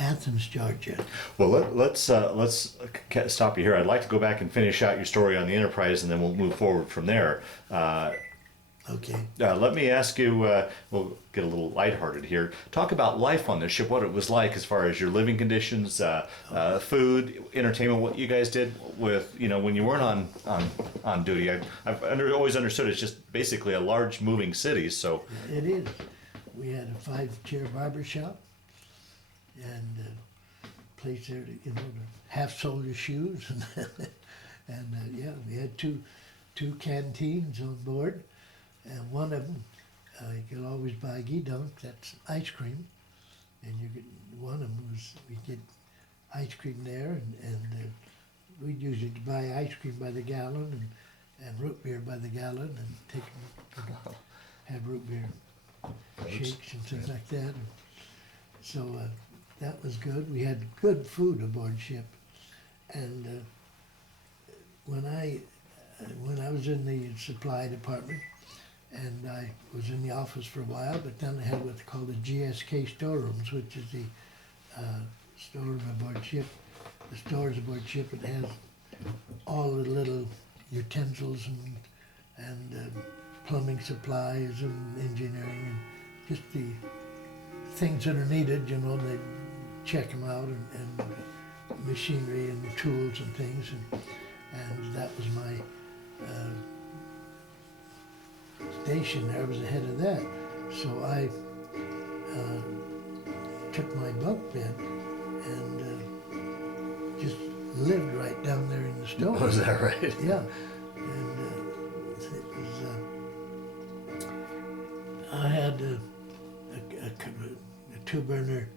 Athens, Georgia. Well, let's stop you here. I'd like to go back and finish out your story on the Enterprise, and then we'll move forward from there. Okay. Let me ask you, we'll get a little lighthearted here. Talk about life on the ship, what it was like as far as your living conditions, food, entertainment, what you guys did with, you know, when you weren't on duty. I've always understood it's just basically a large moving city, so. It is. We had a 5-chair barber shop and a place there to, you know, to half-sole your shoes. And yeah, we had two canteens on board. And one of them, you could always buy Guidon, that's ice cream. And you could, one of them was, we get ice cream there, and we'd usually buy ice cream by the gallon and root beer by the gallon, and take them, have root beer shakes and things like that. And so that was good. We had good food aboard ship. And when I was in the supply department, and I was in the office for a while, but then I had what's called the GSK storerooms, which is the storeroom aboard ship. The stores aboard ship, it has all the little utensils and plumbing supplies and engineering and just the things that are needed, you know, they check them out, and machinery and tools and things, and that was my station there. I was ahead of that. So I took my bunk bed and just lived right down there in the stove. Oh, is that right? Yeah. And it was, I had a 2-burner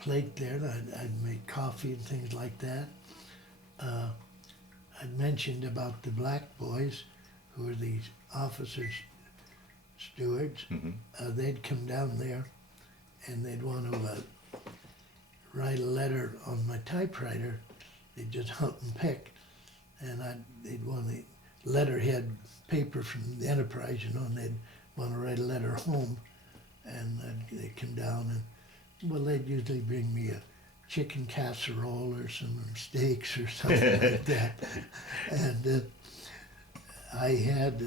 plate there, and I'd make coffee and things like that. I'd mentioned about the black boys, who were these officers, stewards. Mm-hmm. They'd come down there and they'd want to write a letter on my typewriter. They'd just hunt and pick, and they'd want the letterhead paper from the Enterprise, you know, and they'd want to write a letter home, and they'd come down, and well, they'd usually bring me a chicken casserole or some steaks or something like that, and I had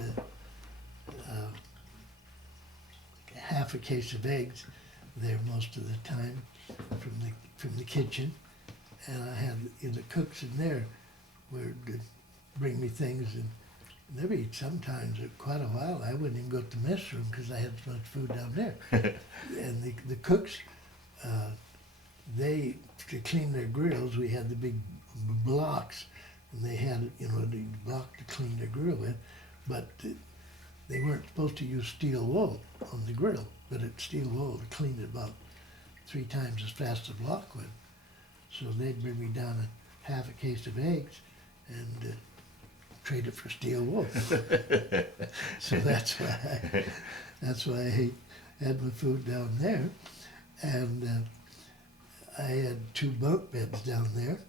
half a case of eggs there most of the time from the kitchen, and I had the cooks in there would bring me things, and there'd be sometimes quite a while I wouldn't even go to the mess room because I had so much food down there. And the cooks, to clean their grills, we had the big blocks, and they had, you know, the block to clean their grill with, but they weren't supposed to use steel wool on the grill, but steel wool cleaned it about 3 times as fast as block would. So they'd bring me down a half a case of eggs and trade it for steel wool. So that's why I had my food down there. And I had 2 bunk beds down there.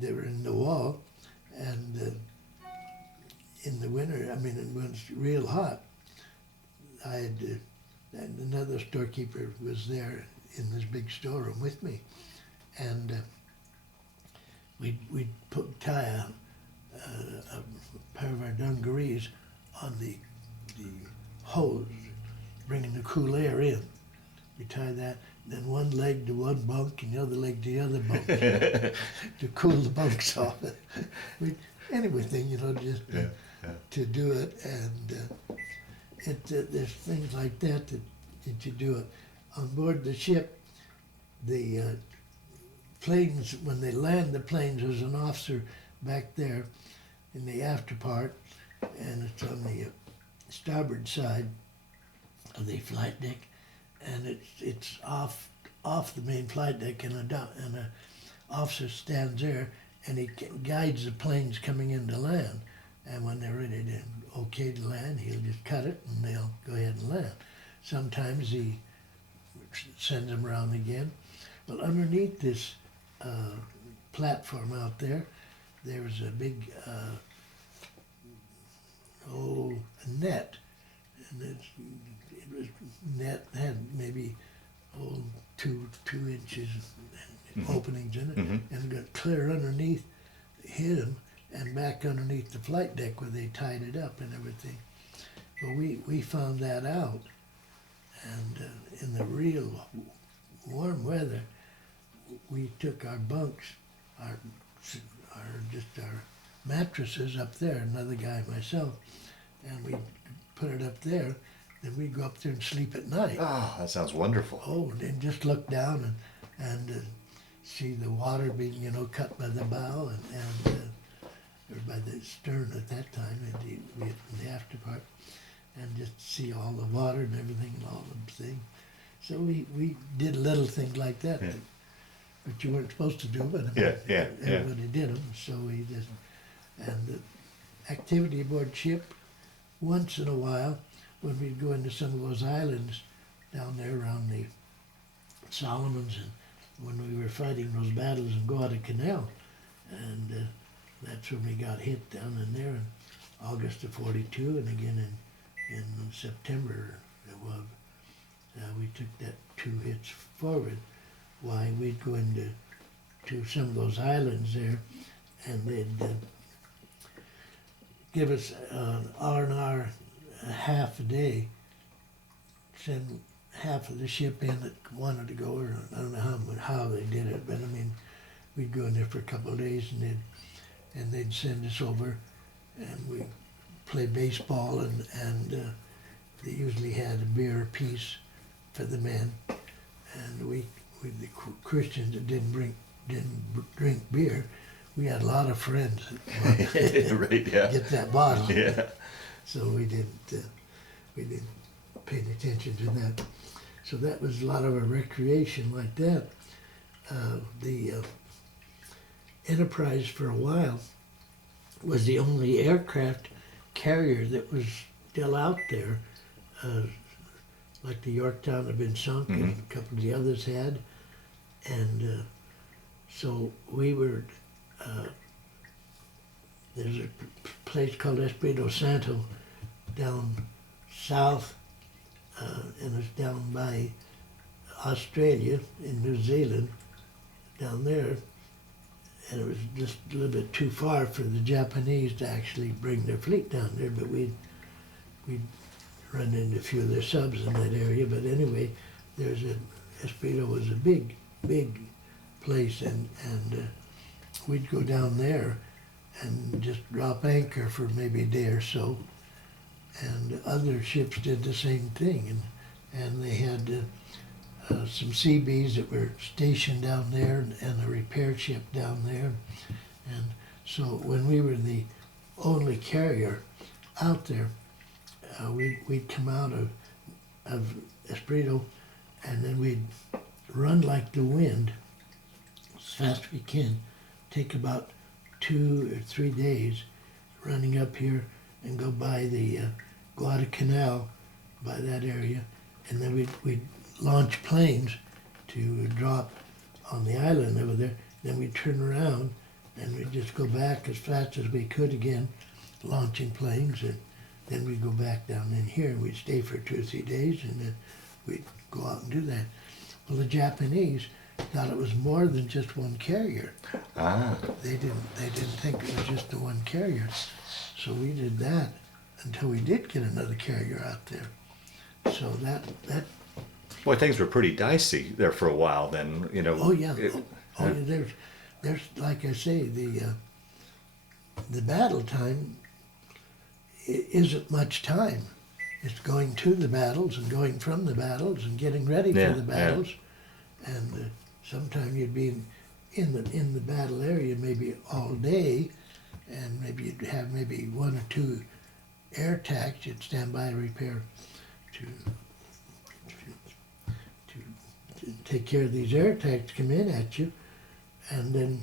They were in the wall, and in the winter, I mean, when it's real hot, I had and another storekeeper was there in this big storeroom with me, and we'd tie a pair of our dungarees on the hose, bringing the cool air in. We tie that, then one leg to one bunk and the other leg to the other bunk to cool the bunks off. Anything, just to do it, and there's things like that you do it. On board the ship, the planes, when they land the planes, there's an officer back there in the after part, and it's on the starboard side of the flight deck, and it's off the main flight deck, and a officer stands there, and he guides the planes coming in to land. And when they're ready to okay to land, he'll just cut it, and they'll go ahead and land. Sometimes he sends them around again. Well, underneath this platform out there, there was a big net, and it was net had maybe two inches openings in it, and got clear underneath him and back underneath the flight deck where they tied it up and everything. But we found that out, and in the real warm weather, we took our bunks, our mattresses up there, another guy and myself, and we put it up there. Then we'd go up there and sleep at night. Ah, that sounds wonderful. Oh, and just look down and see the water being, cut by the bow and or by the stern at that time, in the after part, and just see all the water and everything and all the things. So we did little things like that, but you weren't supposed to do, but everybody did them. So we just, and the activity aboard ship, once in a while, when we'd go into some of those islands down there around the Solomons, and when we were fighting those battles in Guadalcanal, and that's when we got hit down in there in August of '42, and again in September it was. We took that 2 hits forward. Why, we'd go into some of those islands there, and they'd give us an R&R half a day, send half of the ship in that wanted to go, or I don't know how they did it, but I mean, we'd go in there for a couple of days, and they'd send us over, and we play baseball, and they usually had a beer apiece for the men, and we the Christians that didn't drink beer, we had a lot of friends that Right, yeah. get that bottle. Yeah. So we didn't pay any attention to that. So that was a lot of a recreation like that. The Enterprise for a while was the only aircraft carrier that was still out there. Like the Yorktown had been sunk, and a couple of the others had. And so we were, there's a place called Espiritu Santo down south, and it's down by Australia in New Zealand, down there. And it was just a little bit too far for the Japanese to actually bring their fleet down there, but we'd run into a few of their subs in that area. But anyway, Espiritu was a big place, and we'd go down there and just drop anchor for maybe a day or so. And other ships did the same thing, and they had some Seabees that were stationed down there, and a repair ship down there. And so when we were the only carrier out there, we'd come out of Espiritu, and then we'd run like the wind as fast as we can. Take about 2 or 3 days running up here and go by the Guadalcanal, by that area, and then we'd launch planes to drop on the island over there. Then we'd turn around and we'd just go back as fast as we could again, launching planes, and then we'd go back down in here. We'd stay for 2 or 3 days, and then we'd go out and do that. Well, the Japanese thought it was more than just one carrier. Ah. They didn't think it was just the one carrier. So we did that until we did get another carrier out there. So that Boy, things were pretty dicey there for a while then, you know. oh yeah, yeah, there's like I say, the battle time isn't much time. It's going to the battles and going from the battles and getting ready Yeah, for the battles. And sometime you'd be in the battle area maybe all day, and maybe you'd have maybe 1 or 2 air attacks. You'd stand by to repair to take care of these air attacks come in at you, and then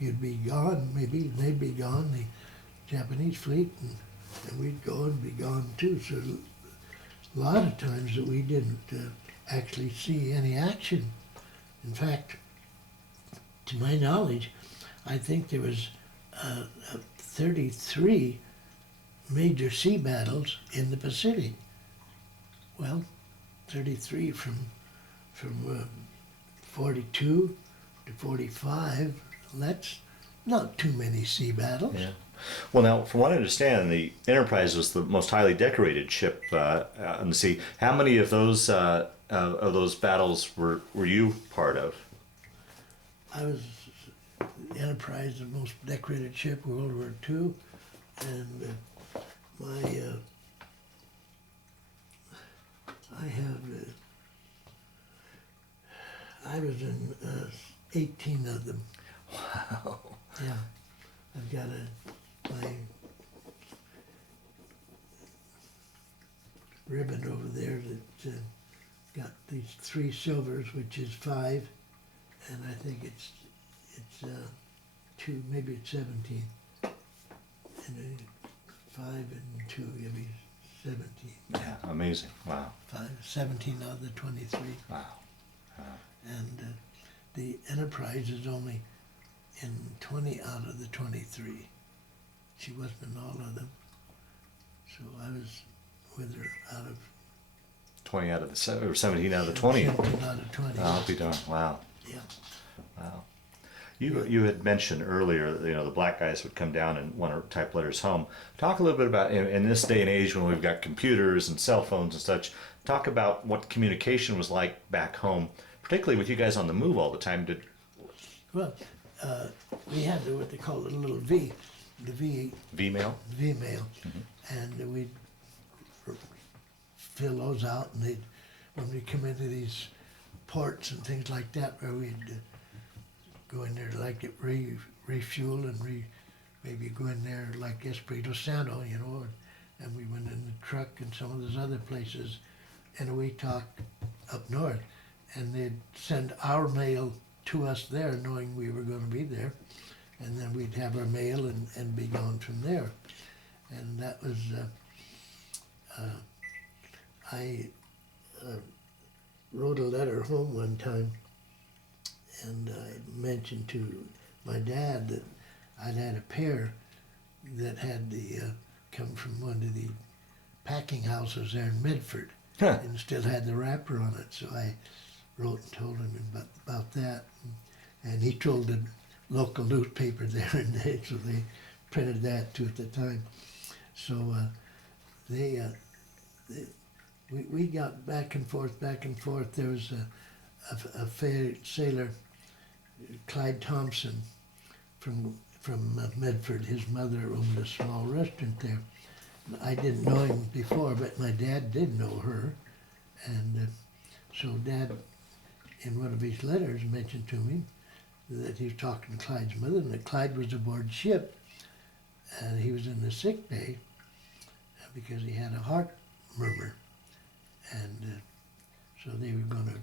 you'd be gone. Maybe they'd be gone, the Japanese fleet, and we'd go and be gone too. So a lot of times that we didn't actually see any action. In fact, to my knowledge, I think there was 33 major sea battles in the Pacific. Well, 33 from 42 to 45. That's not too many sea battles. Yeah. Well, now, from what I understand, the Enterprise was the most highly decorated ship on the sea. How many of those battles were you part of? I was Enterprise, the most decorated ship, World War II, and I was in 18 of them. Wow. Yeah, I've got my ribbon over there that got these 3 silvers, which is 5, and I think it's 2, maybe it's 17, and then 5 and 2 give me 17. Yeah, amazing. Wow. 17 out of the 23. Wow. Wow. And the Enterprise is only in 20 out of the 23. She wasn't in all of them. So I was with her out of 20 out of the or 17 out of the 20. 17 out of 20. I'll be darned. Wow. Yeah. Wow. You had mentioned earlier, you know, the black guys would come down and want to type letters home. Talk a little bit about, in this day and age when we've got computers and cell phones and such, talk about what communication was like back home, particularly with you guys on the move all the time. Well, we had what they call a little V, the V-mail? V-mail, and we'd fill those out, and when we come into these ports and things like that, where we'd go in there like get refuel and maybe go in there like Espirito Santo, you know, and we went in the truck and some of those other places, and we talked up north, and they'd send our mail to us there, knowing we were going to be there, and then we'd have our mail and be gone from there. And that was, I wrote a letter home one time, and I mentioned to my dad that I'd had a pair that had come from one of the packing houses there in Medford, and still had the wrapper on it. So I wrote and told him about that, and he told the local newspaper there, and so they printed that too at the time. So we got back and forth. There was a sailor, Clyde Thompson, from Medford. His mother owned a small restaurant there. I didn't know him before, but my dad did know her, and so Dad, in one of his letters, mentioned to me that he was talking to Clyde's mother, and that Clyde was aboard ship, and he was in the sick bay because he had a heart murmur, and so they were going to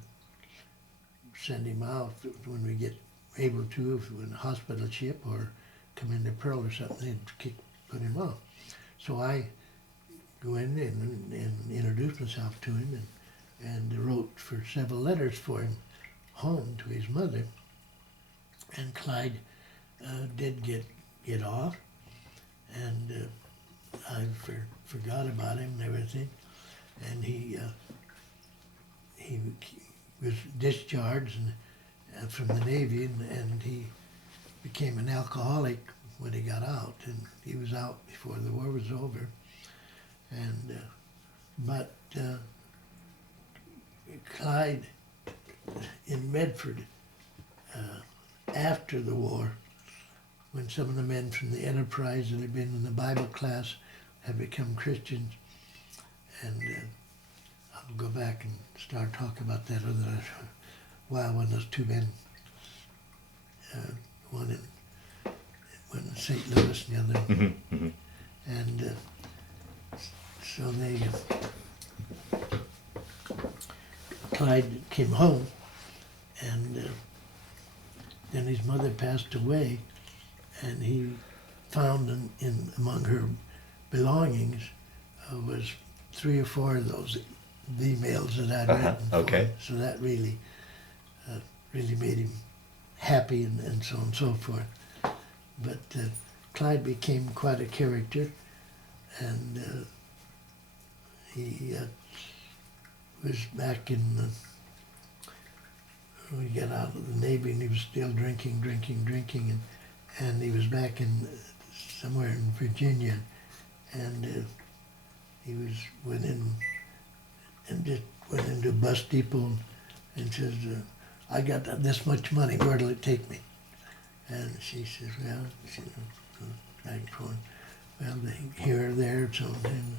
send him out when we get able to, if it was a hospital ship or come into Pearl or something, they'd put him off. So I go in and introduce myself to him and wrote for several letters for him home to his mother. And Clyde did get off, and I forgot about him and everything. And he was discharged from the Navy, and he became an alcoholic when he got out, and he was out before the war was over. And but Clyde in Medford, after the war, when some of the men from the Enterprise that had been in the Bible class had become Christians, and I'll go back and start talking about that other while when those two men, one in St. Louis and the other, and so Clyde came home, and then his mother passed away, and he found in among her belongings was 3 or 4 of those emails that I'd written. Okay. So that really made him happy, and so on and so forth. But Clyde became quite a character, and he was back in, we got out of the Navy, and he was still drinking, and he was back in somewhere in Virginia, and he went into a bus depot and says, I got this much money, where'll it take me? And she says, well, back and forth, well, here or there, so then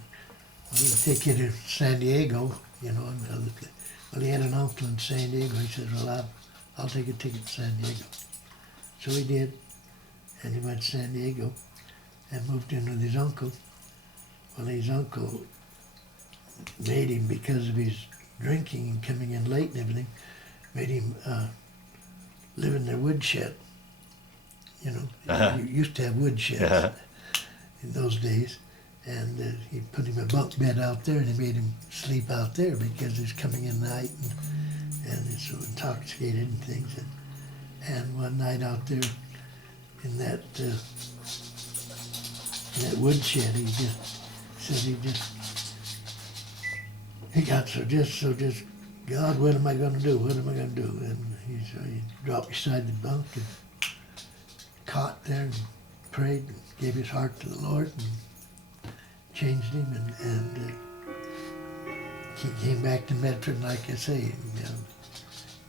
I'll take you to San Diego, and the other place. Well, he had an uncle in San Diego. He says, well, I'll take a ticket to San Diego. So he did, and he went to San Diego and moved in with his uncle. Well, his uncle made him, because of his drinking and coming in late and everything, made him live in their woodshed. You used to have woodsheds in those days. And he put him a bunk bed out there, and he made him sleep out there because he's coming in night, and he's so intoxicated and things. And one night out there in that woodshed, he got so just, God, what am I going to do? What am I going to do? And he dropped beside the bunk and caught there and prayed and gave his heart to the Lord. And changed him, and he came back to Medford, and like I say,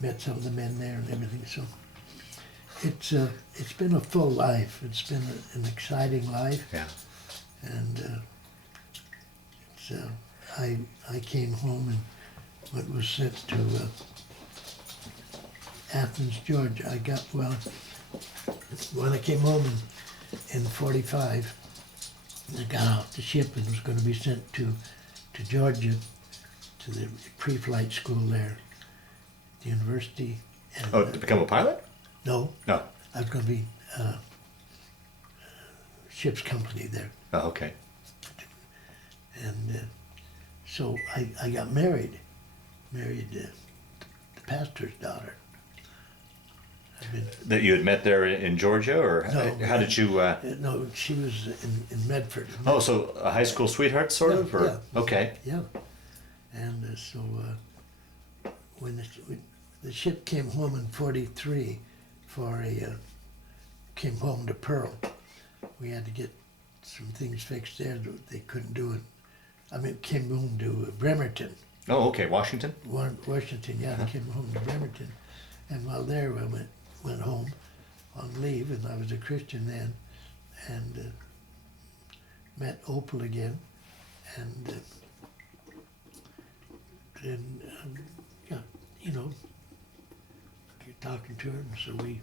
met some of the men there and everything. So it's been a full life. It's been an exciting life. Yeah. And I came home and was sent to Athens, Georgia. When I came home in 45. I got off the ship and was going to be sent to Georgia, to the pre-flight school there, the university. And, to become a pilot? No. No. I was going to be ship's company there. Oh, okay. And so I got married the pastor's daughter. That you had met there in Georgia, or No, how did you? No, she was in Medford. Oh, so a high school sweetheart, sort of? Or? Yeah. Okay. Yeah. And so when the ship came home in 43 came home to Pearl, we had to get some things fixed there. They couldn't do it. I mean, came home to Bremerton. Oh, okay. Washington? Washington, yeah. Uh-huh. Came home to Bremerton. And while there, I went home on leave, and I was a Christian then, and met Opal again, and then talking to her, and so we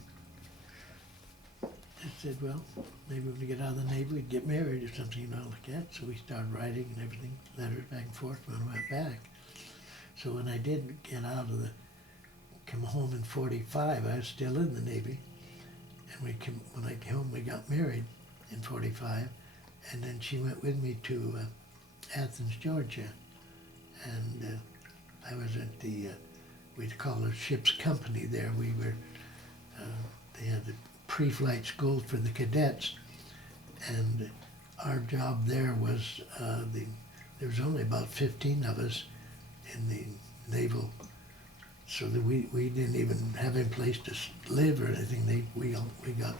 just said, well, maybe when we get out of the Navy, we'd get married or something, like that. So we started writing and everything, letters back and forth when I went back. So when I did get out of come home in 45, I was still in the Navy. And when I came home, we got married in 45, and then she went with me to Athens, Georgia. And I was at the, we'd call it ship's company there. We were, they had the pre-flight school for the cadets, and our job there was, there was only about 15 of us in the naval, so that we didn't even have any place to live or anything. We got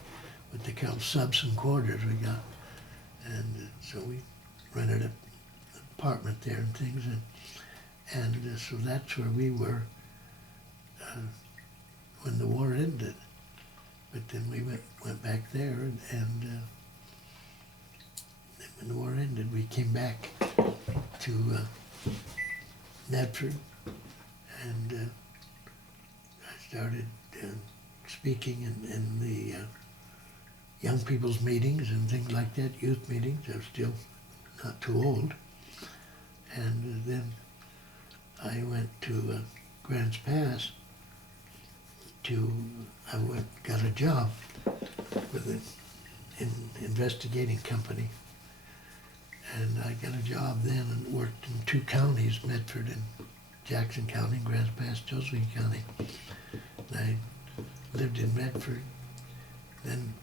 what they call subs and quarters we got, and so we rented an apartment there and things, and so that's where we were when the war ended. But then we went back there, and then when the war ended, we came back to Medford, and I started speaking in the young people's meetings and things like that, youth meetings. I was still not too old. And then I went to Grants Pass got a job with an investigating company. And I got a job then and worked in 2 counties, Medford and Jackson County, Grants Pass, Josephine County. And I lived in Medford. Then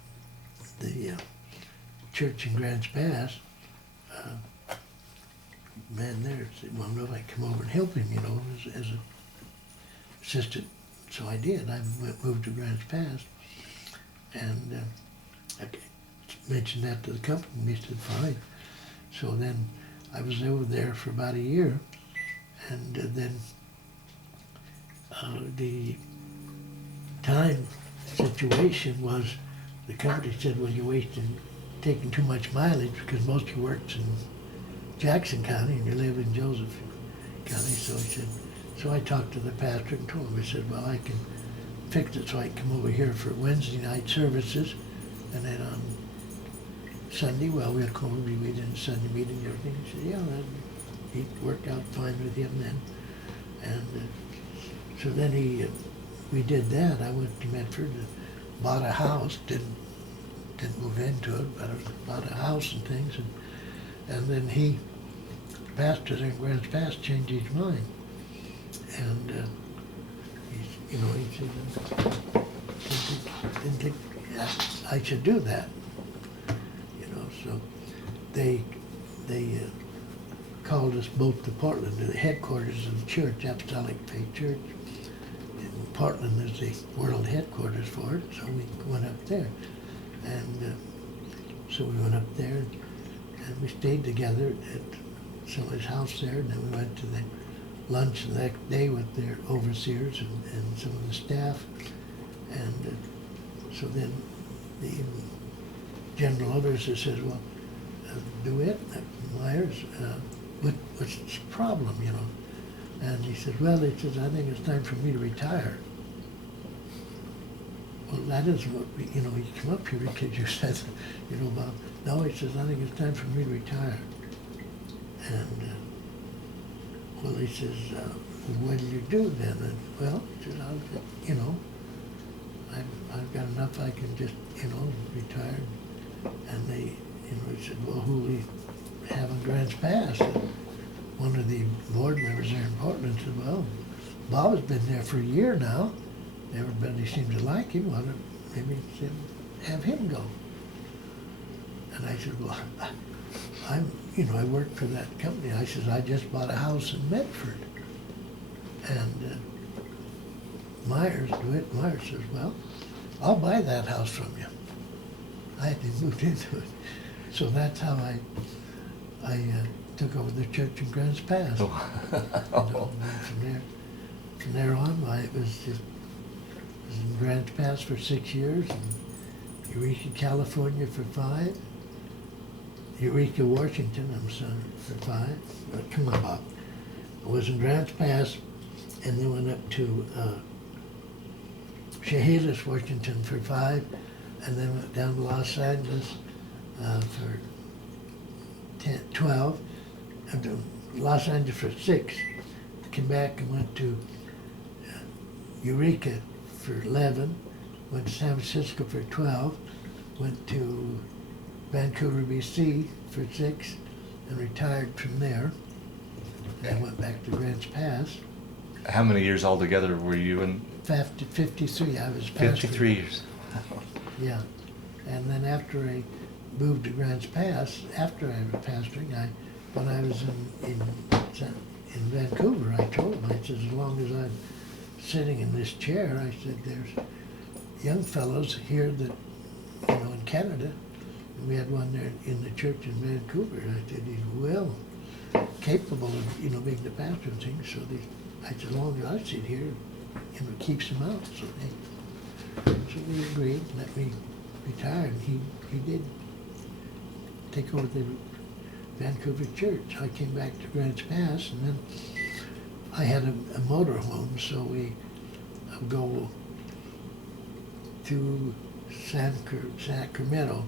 the church in Grants Pass, man there said, well, if I come over and help him, as an assistant. So I did. I moved to Grants Pass, and I mentioned that to the company, and they said, fine. So then I was over there for about a year, and then the time situation was the company said, well, you're taking too much mileage because most of your work's in Jackson County and you live in Joseph County. So I said, so I talked to the pastor and told him, I said, well, I can fix it so I can come over here for Wednesday night services, and then on Sunday, well, we'll come over, we meet in a Sunday meeting and everything. He said, yeah, he worked out fine with him then. And so then we did that. I went to Medford, bought a house, didn't move into it, but I bought a house and things. And then the pastor there in Grants Pass changed his mind. And he said, didn't think I should do that. So they called us both to Portland, to the headquarters of the church, Apostolic Faith Church. And Portland is the world headquarters for it, so we went up there. And so we went up there, and we stayed together at somebody's house there, and then we went to the lunch the next day with their overseers and some of the staff. And so then the general officer says, well, DeWitt, Myers, what's the problem, And he said, well, I think it's time for me to retire. Well, that isn't what you come up here because you said, about, no, he says, I think it's time for me to retire. And, well, he says, what do you do then? And, well, he says, I've got enough, I can just, retire. And they, he said, well, who will we have in Grants Pass? And one of the board members there in Portland said, well, Bob has been there for a year now. Everybody seems to like him. Why don't maybe have him go? And I said, well, I work for that company. I said, I just bought a house in Medford. And DeWitt Myers says, well, I'll buy that house from you. I hadn't moved into it. So that's how I took over the church in Grants Pass. And from there on, I was in Grants Pass for 6 years, in Eureka, California for 5, Eureka, Washington, for 5. Come on, Bob. I was in Grants Pass, and then went up to Chehalis, Washington for 5, and then went down to Los Angeles for 12, and to Los Angeles for 6. Came back and went to Eureka for 11, went to San Francisco for 12, went to Vancouver, BC for 6, and retired from there. And went back to Grants Pass. How many years altogether were you in? 53, I was pastor. 53 years. Yeah. And then after I moved to Grants Pass, after I was pastoring, when I was in Vancouver, I told him, I said, as long as I'm sitting in this chair, I said, there's young fellows here that, in Canada, and we had one there in the church in Vancouver, and I said, he's well capable of, being the pastor and things, so I said, as long as I sit here, it keeps him out, so we agreed, let me retire, and he did take over the Vancouver church. I came back to Grants Pass, and then I had a motor home, so we would go to Sacramento,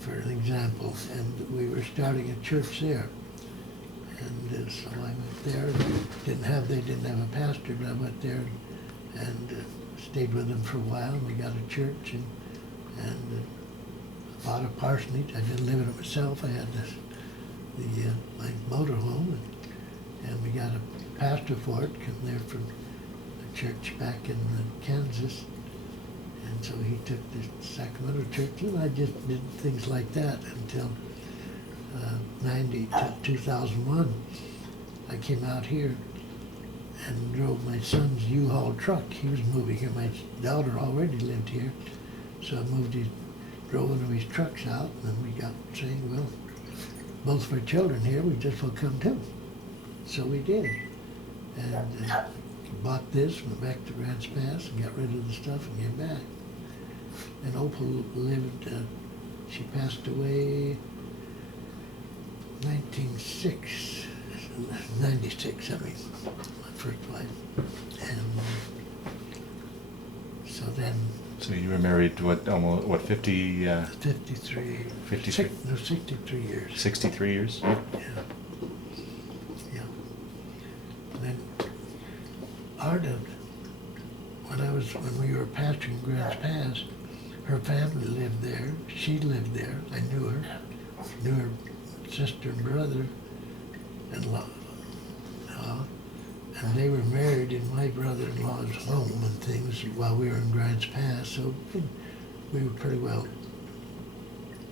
for an example, and we were starting a church there. And so I went there. They didn't have a pastor, but I went there and stayed with them for a while. And we got a church and bought a parsonage. I didn't live in it myself. I had my motorhome, and we got a pastor for it. Come there from a church back in Kansas, and so he took the Sacramento church, and I just did things like that until 2001. I came out here and drove my son's U-Haul truck. He was moving here. My daughter already lived here, so I drove one of his trucks out, and then we got saying, well, both of our children here, we just will come too. So we did. And bought this, went back to Grants Pass, and got rid of the stuff and came back. And Opal lived, she passed away 96, my first wife. And so then... So you were married, what, 50? 53. 53? No, 63 years. 63 years? Yeah. Yeah. And then Arda, when we were pastoring Grants Pass, her family lived there. She lived there. I knew her sister and brother-in-law. And they were married in my brother-in-law's home and things while we were in Grants Pass. So we were pretty well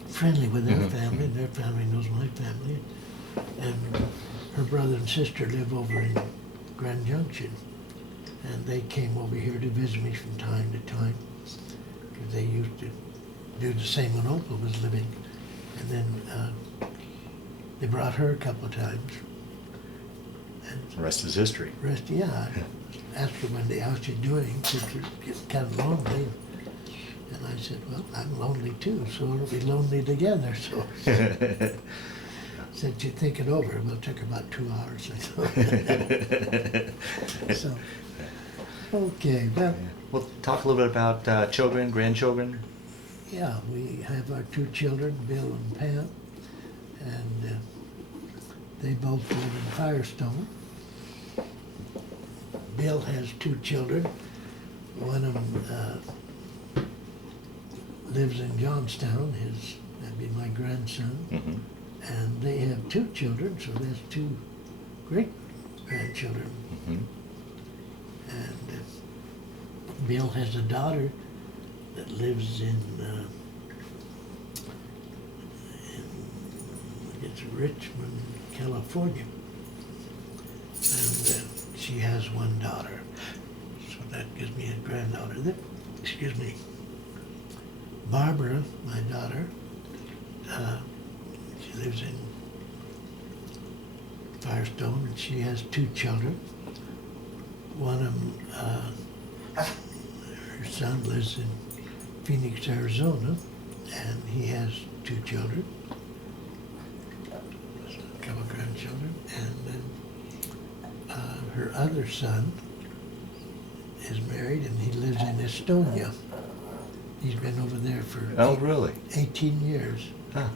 friendly with their family, and their family knows my family. And her brother and sister live over in Grand Junction. And they came over here to visit me from time to time, because they used to do the same when Opal was living. And then they brought her a couple of times. And The rest is history. yeah. I asked her one day how she's doing, because she's getting kind of lonely. And I said, well, I'm lonely too, so we'll be lonely together. So said she'd think it over. Well, it took her about 2 hours. So, okay. Well, talk a little bit about children, grandchildren. Yeah, we have our 2 children, Bill and Pam, and they both live in Firestone. Bill has 2 children. One of them lives in Johnstown. That'd be my grandson. Mm-hmm. And they have 2 children, so there's 2 great-grandchildren. Mm-hmm. And Bill has a daughter that lives in Richmond, California. And she has 1 daughter. So that gives me a granddaughter. Excuse me. Barbara, my daughter, she lives in Firestone, and she has 2 children. One of them, her son lives in Phoenix, Arizona, and he has 2 children, a couple of grandchildren, and then her other son is married, and he lives in Estonia. He's been over there for Oh, really? 18 years Huh.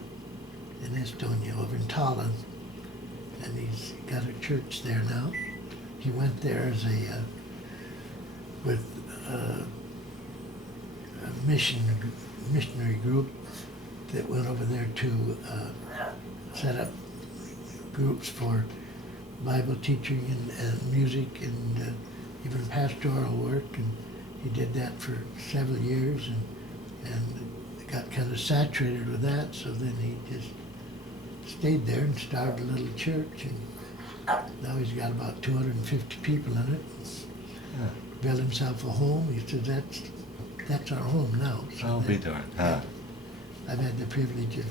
in Estonia, over in Tallinn, and he's got a church there now. He went there as with a missionary group that went over there to set up groups for Bible teaching and music and even pastoral work, and he did that for several years and got kind of saturated with that, so then he just stayed there and started a little church, and now he's got about 250 people in it. Yeah. Built himself a home. He said, that's our home now. So I'll be darned. Huh. I've had the privilege of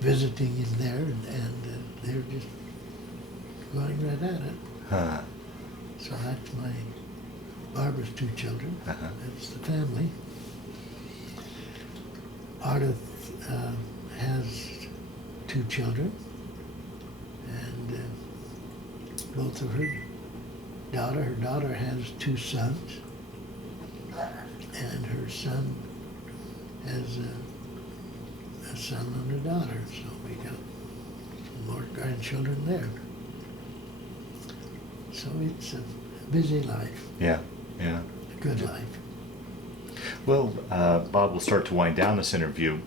visiting him there, and they're just going right at it. Huh. So that's Barbara's two children. Uh-huh. That's the family. Ardith has two children, and both of her daughter has two sons, and her son has a son and a daughter, so we got more grandchildren there. So it's a busy life, Yeah, yeah. a good life. Well, Bob, we'll start to wind down this interview.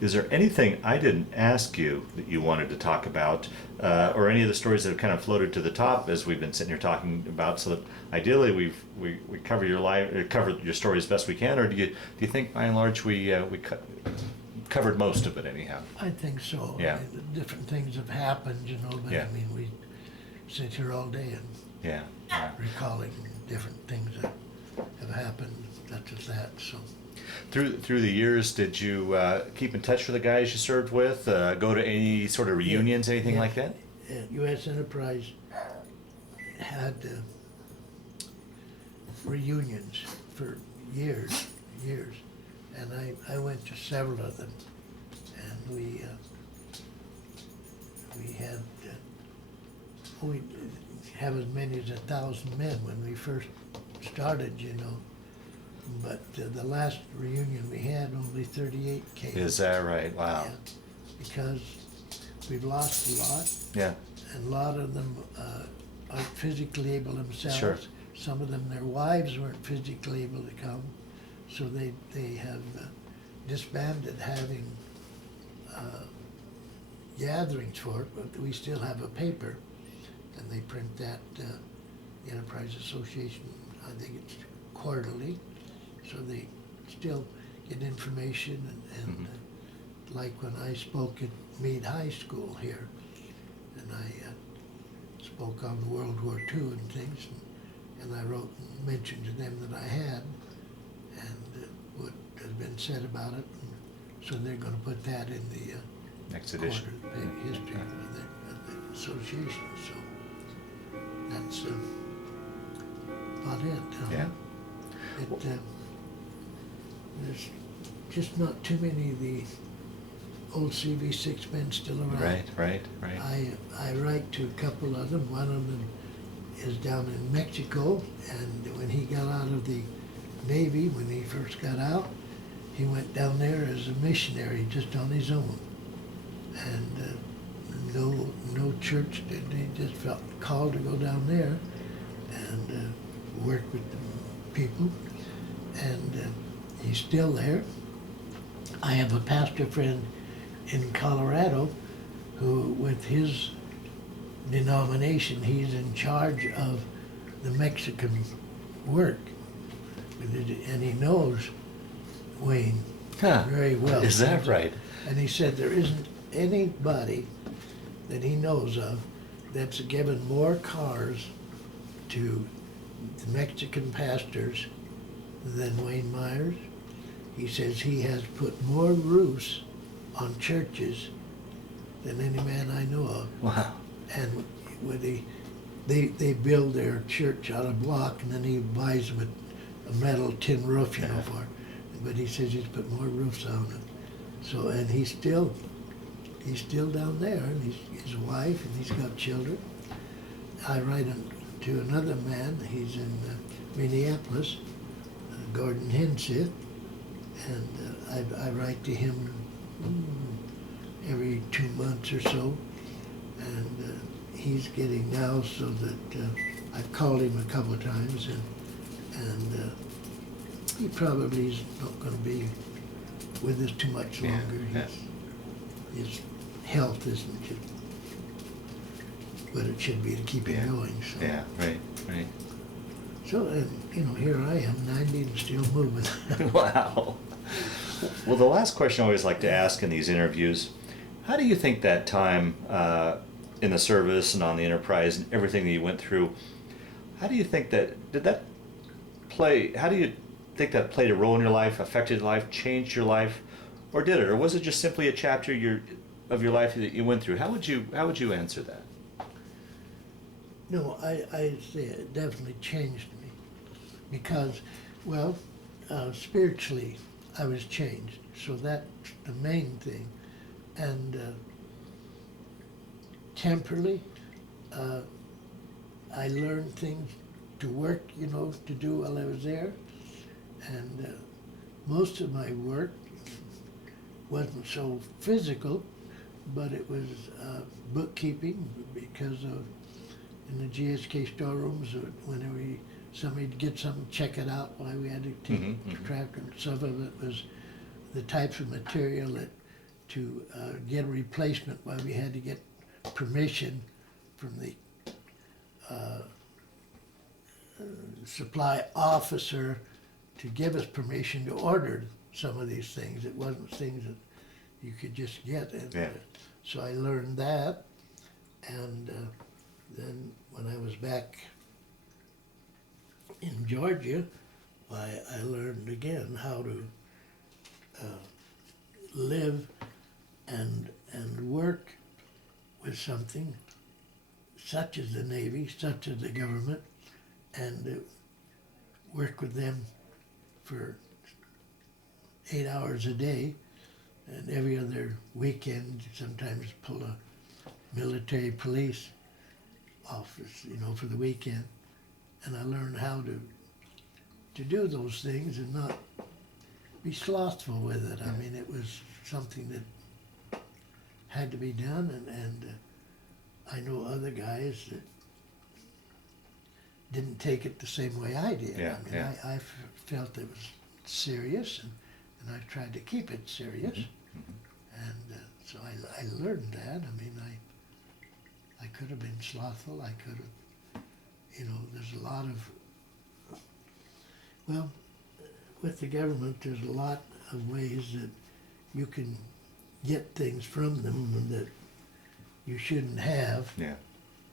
Is there anything I didn't ask you that you wanted to talk about, or any of the stories that have kind of floated to the top as we've been sitting here talking about? So that ideally we cover your life, cover your story as best we can, or do you think by and large we covered most of it anyhow? I think so. Yeah. I mean, different things have happened, but Yeah. I mean, we sit here all day and Yeah. Yeah. recalling different things that have happened, such as that, so. Through the years, did you keep in touch with the guys you served with? Go to any sort of reunions, anything Yeah. like that? USS Enterprise had reunions for years, and I went to several of them, and we had we have as many as 1,000 men when we first started, but the last reunion we had, only 38 came. Is that right? Wow. Yeah, because we've lost a lot, Yeah. and a lot of them aren't physically able themselves. Sure. Some of them, their wives weren't physically able to come, so they have disbanded having gatherings for it, but we still have a paper, and they print that, the Enterprise Association, I think it's quarterly, so they still get information, and like when I spoke at Meade High School here, and I spoke on World War II and things, and I wrote and mentioned to them that I had, and what has been said about it, and so they're gonna put that in the Next edition. quarterly history of the association, so that's about it. Yeah. There's just not too many of the old CV6 men still around. Right. I write to a couple of them. One of them is down in Mexico, and when he got out of the Navy, when he first got out, he went down there as a missionary just on his own. And no church did. He just felt called to go down there and work with the people. And he's still there. I have a pastor friend in Colorado who, with his denomination, he's in charge of the Mexican work. And he knows Wayne very well. Is that right? And he said there isn't anybody that he knows of that's given more cars to the Mexican pastors than Wayne Myers. He says he has put more roofs on churches than any man I know of. Wow. And when they build their church out of block, and then he buys them a metal tin roof, for it. But he says he's put more roofs on it. So, and he's still down there, and his wife, and he's got children. I write to another man, he's in Minneapolis, Gordon Henseth, and I write to him every 2 months or so, and he's getting now so that I've called him a couple of times, and he probably is not going to be with us too much Yeah, longer. yeah. His health isn't what it should be to keep Yeah. him going. So. Yeah, right, right. So, here I am, 90 and still moving. Wow. Well, the last question I always like to ask in these interviews, how do you think that time in the service and on the Enterprise and everything that you went through, how do you think that, how do you think that played a role in your life, affected your life, changed your life, or did it? Or was it just simply a chapter of your life that you went through? How would you answer that? No, I say it definitely changed me because, well, spiritually I was changed. So that's the main thing. And temporally, I learned things to work, to do while I was there. And most of my work wasn't so physical, but it was bookkeeping because in the GSK storerooms, whenever somebody'd get something, check it out, why we had to take track, and some of it was the types of material that to get a replacement, why we had to get permission from the supply officer to give us permission to order some of these things. It wasn't things that you could just get. And, Yeah. so I learned that, and then when I was back in Georgia, I learned again how to live and work with something such as the Navy, such as the government, and work with them for 8 hours a day, and every other weekend sometimes pull a military police office, for the weekend. And I learned how to do those things and not be slothful with it. I mean, it was something that had to be done, and I know other guys that didn't take it the same way I did. Yeah, I mean, yeah. I felt it was serious, and I tried to keep it serious. And so I learned that. I mean, I could have been slothful. I could have, there's a lot of, well, with the government, there's a lot of ways that you can get things from them that you shouldn't have, Yeah.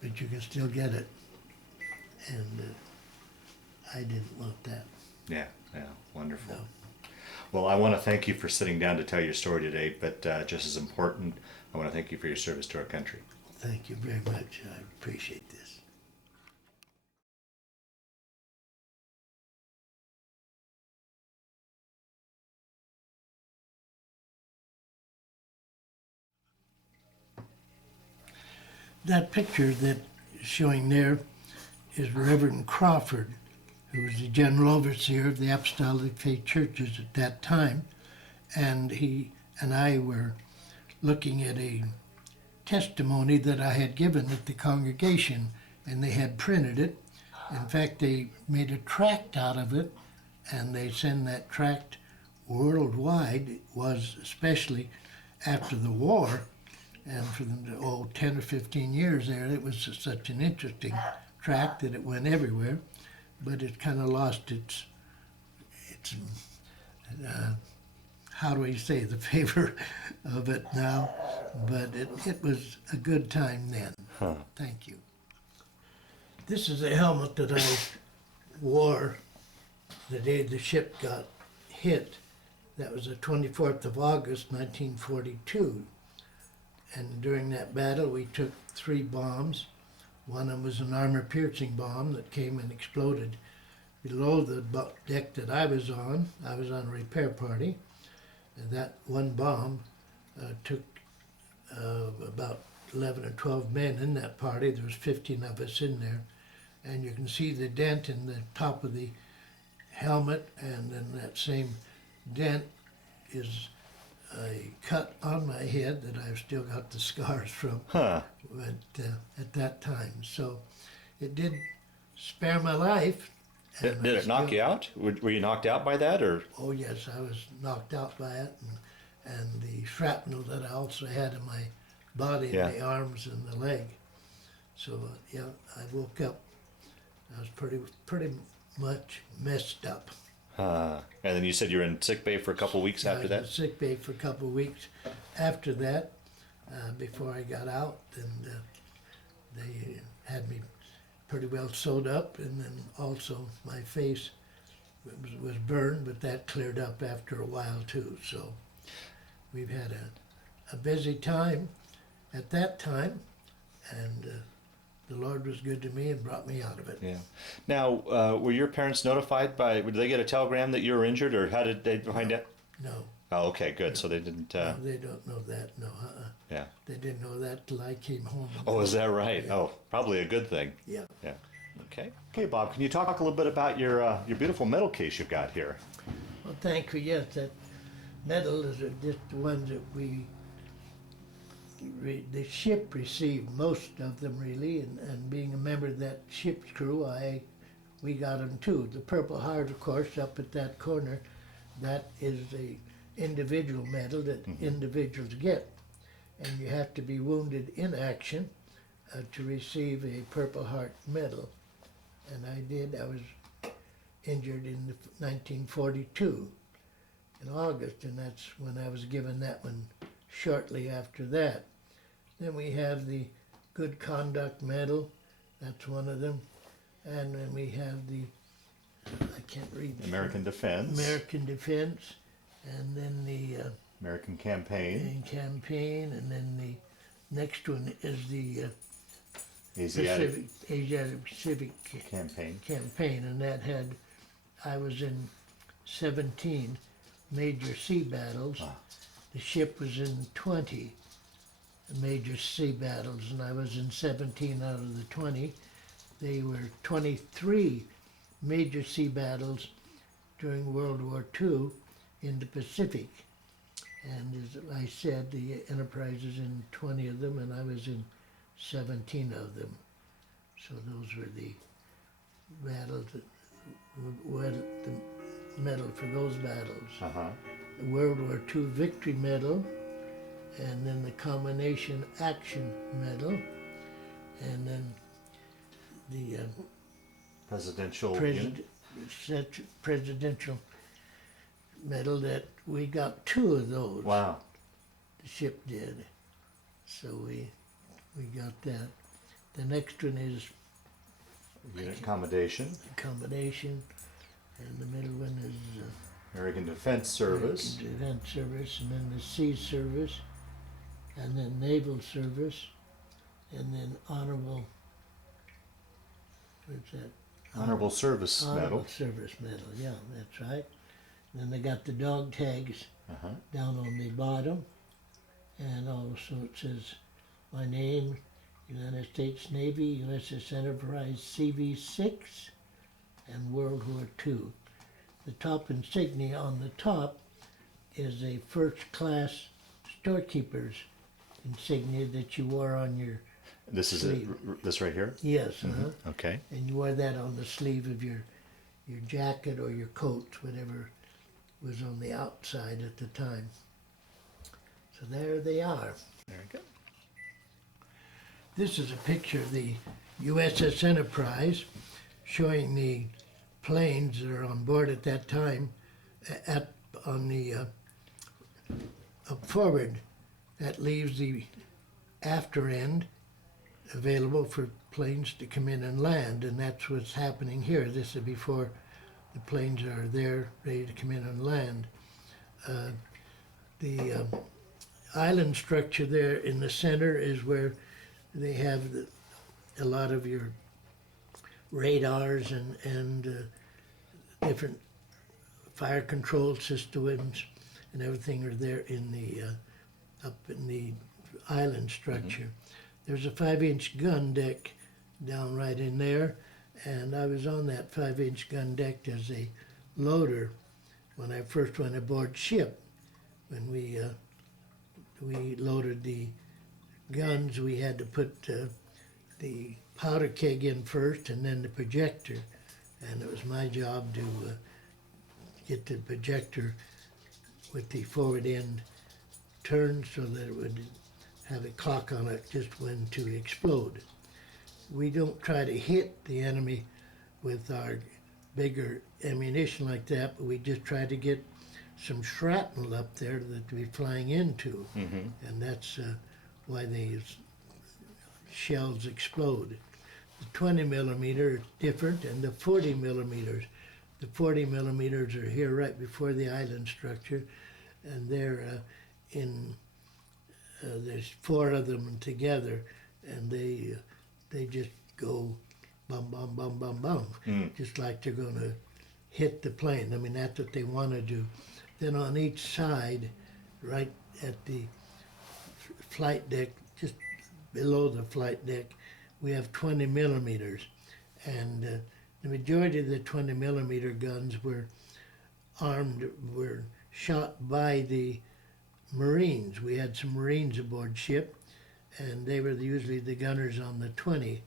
but you can still get it. And I didn't want that. Yeah, yeah, wonderful. No. Well, I want to thank you for sitting down to tell your story today, but just as important, I want to thank you for your service to our country. Thank you very much. I appreciate this. That picture that's showing there is Reverend Crawford, who was the general overseer of the Apostolic Faith Churches at that time, and he and I were looking at a testimony that I had given at the congregation, and they had printed it. In fact, they made a tract out of it, and they send that tract worldwide. It was especially after the war, and for the 10 or 15 years there, it was such an interesting tract that it went everywhere, but it kind of lost its how do I say, the favor of it now, but it was a good time then. Huh. Thank you. This is a helmet that I wore the day the ship got hit. That was the 24th of August, 1942. And during that battle, we took 3 bombs. One of them was an armor-piercing bomb that came and exploded below the deck that I was on. I was on a repair party. And that one bomb took about 11 or 12 men in that party. There was 15 of us in there. And you can see the dent in the top of the helmet, and then that same dent is a cut on my head that I've still got the scars from at that time. So it did spare my life, Did it knock you out? Were you knocked out by that, or? Oh yes, I was knocked out by it, and the shrapnel that I also had in my body, Yeah. in the arms and the leg. So yeah, I woke up. I was pretty much messed up. And then you said you were in sick bay for a couple weeks I after was that? in sick bay for a couple of weeks after that, before I got out, and they had me pretty well sewed up, and then also my face was burned, but that cleared up after a while too. So we've had a busy time at that time, and the Lord was good to me and brought me out of it. Yeah. Now, were your parents notified did they get a telegram that you were injured, or how did they find out? No. Oh, okay, good. So they didn't. No, they don't know that. No, Yeah. They didn't know that till I came home. Oh, is that right? Yeah. Oh, probably a good thing. Yeah. Yeah. Okay. Okay, Bob. Can you talk a little bit about your beautiful medal case you've got here? Well, thank you. Yes, that medal is just the ones that the ship received, most of them really, and being a member of that ship's crew, we got them too. The Purple Heart, of course, up at that corner, that is a individual medal that individuals get, and you have to be wounded in action to receive a Purple Heart medal. And I did. I was injured in 1942 in August, and that's when I was given that one shortly after that. Then we have the Good Conduct Medal, that's one of them. And then we have the, I can't read. American Defense. American Defense, and then the American Campaign. Campaign, and then the next one is the Asiatic Asiatic Pacific Campaign. And that I was in 17 major sea battles. Wow. The ship was in 20 major sea battles, and I was in 17 out of the 20. They were 23 major sea battles during World War II in the Pacific. And as I said, the Enterprise is in 20 of them, and I was in 17 of them. So those were the battles, the medal for those battles. Uh-huh. The World War II Victory Medal, and then the Combination Action Medal, and then the Presidential Presidential Medal that we got 2 of those. Wow. The ship did. So we got that. The next one is Unit Accommodation. Combination, and the middle one is American Defense Service. American Defense Service, and then the Sea Service, and then Naval Service, and then Honorable, what's that? Honorable Service Honorable Medal. Service Medal, yeah, that's right. And then they got the dog tags Uh-huh. down on the bottom, and also it says my name, United States Navy, USS Enterprise CV-6, and World War II. The top insignia on the top is a first-class storekeeper's insignia that you wore on your This is sleeve. this right here? Yes, Okay. and you wore that on the sleeve of your jacket or your coat, whatever was on the outside at the time. So there they are. Very good. This is a picture of the USS Enterprise showing the planes that are on board at that time on the up forward. That leaves the after end available for planes to come in and land, and that's what's happening here. This is before the planes are there ready to come in and land. The island structure there in the center is where they have a lot of your radars and different fire control systems and everything are there in the up in the island structure. There's a 5-inch gun deck down right in there, and I was on that 5-inch gun deck as a loader when I first went aboard ship. When we loaded the guns, we had to put the powder keg in first and then the projector, and it was my job to get the projector with the forward end turned so that it would have a clock on it just when to explode. We don't try to hit the enemy with our bigger ammunition like that, but we just try to get some shrapnel up there that we're flying into, and that's why these shells explode. The 20 millimeter is different, and the 40 millimeters. The 40 millimeters are here right before the island structure, and they're there's 4 of them together, and they just go bum, bum, bum, bum, bum, just like they're going to hit the plane. I mean, that's what they want to do. Then on each side, right at the flight deck, just below the flight deck, we have 20 millimeters. And the majority of the 20 millimeter guns were shot by the Marines. We had some Marines aboard ship, and they were usually the gunners on the 20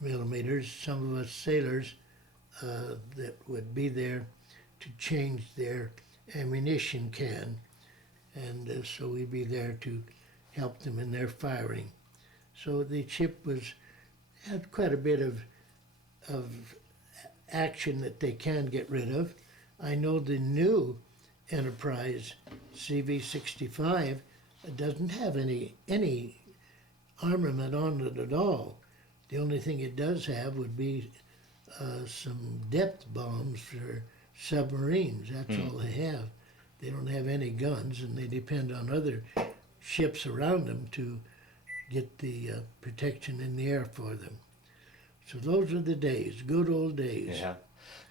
millimeters. Some of us sailors that would be there to change their ammunition can, and so we'd be there to help them in their firing. So the ship had quite a bit of action that they can get rid of. I know the new Enterprise CV-65 doesn't have any armament on it at all. The only thing it does have would be some depth bombs for submarines. That's all they have. They don't have any guns, and they depend on other ships around them to get the protection in the air for them. So those are the days, good old days. Yeah.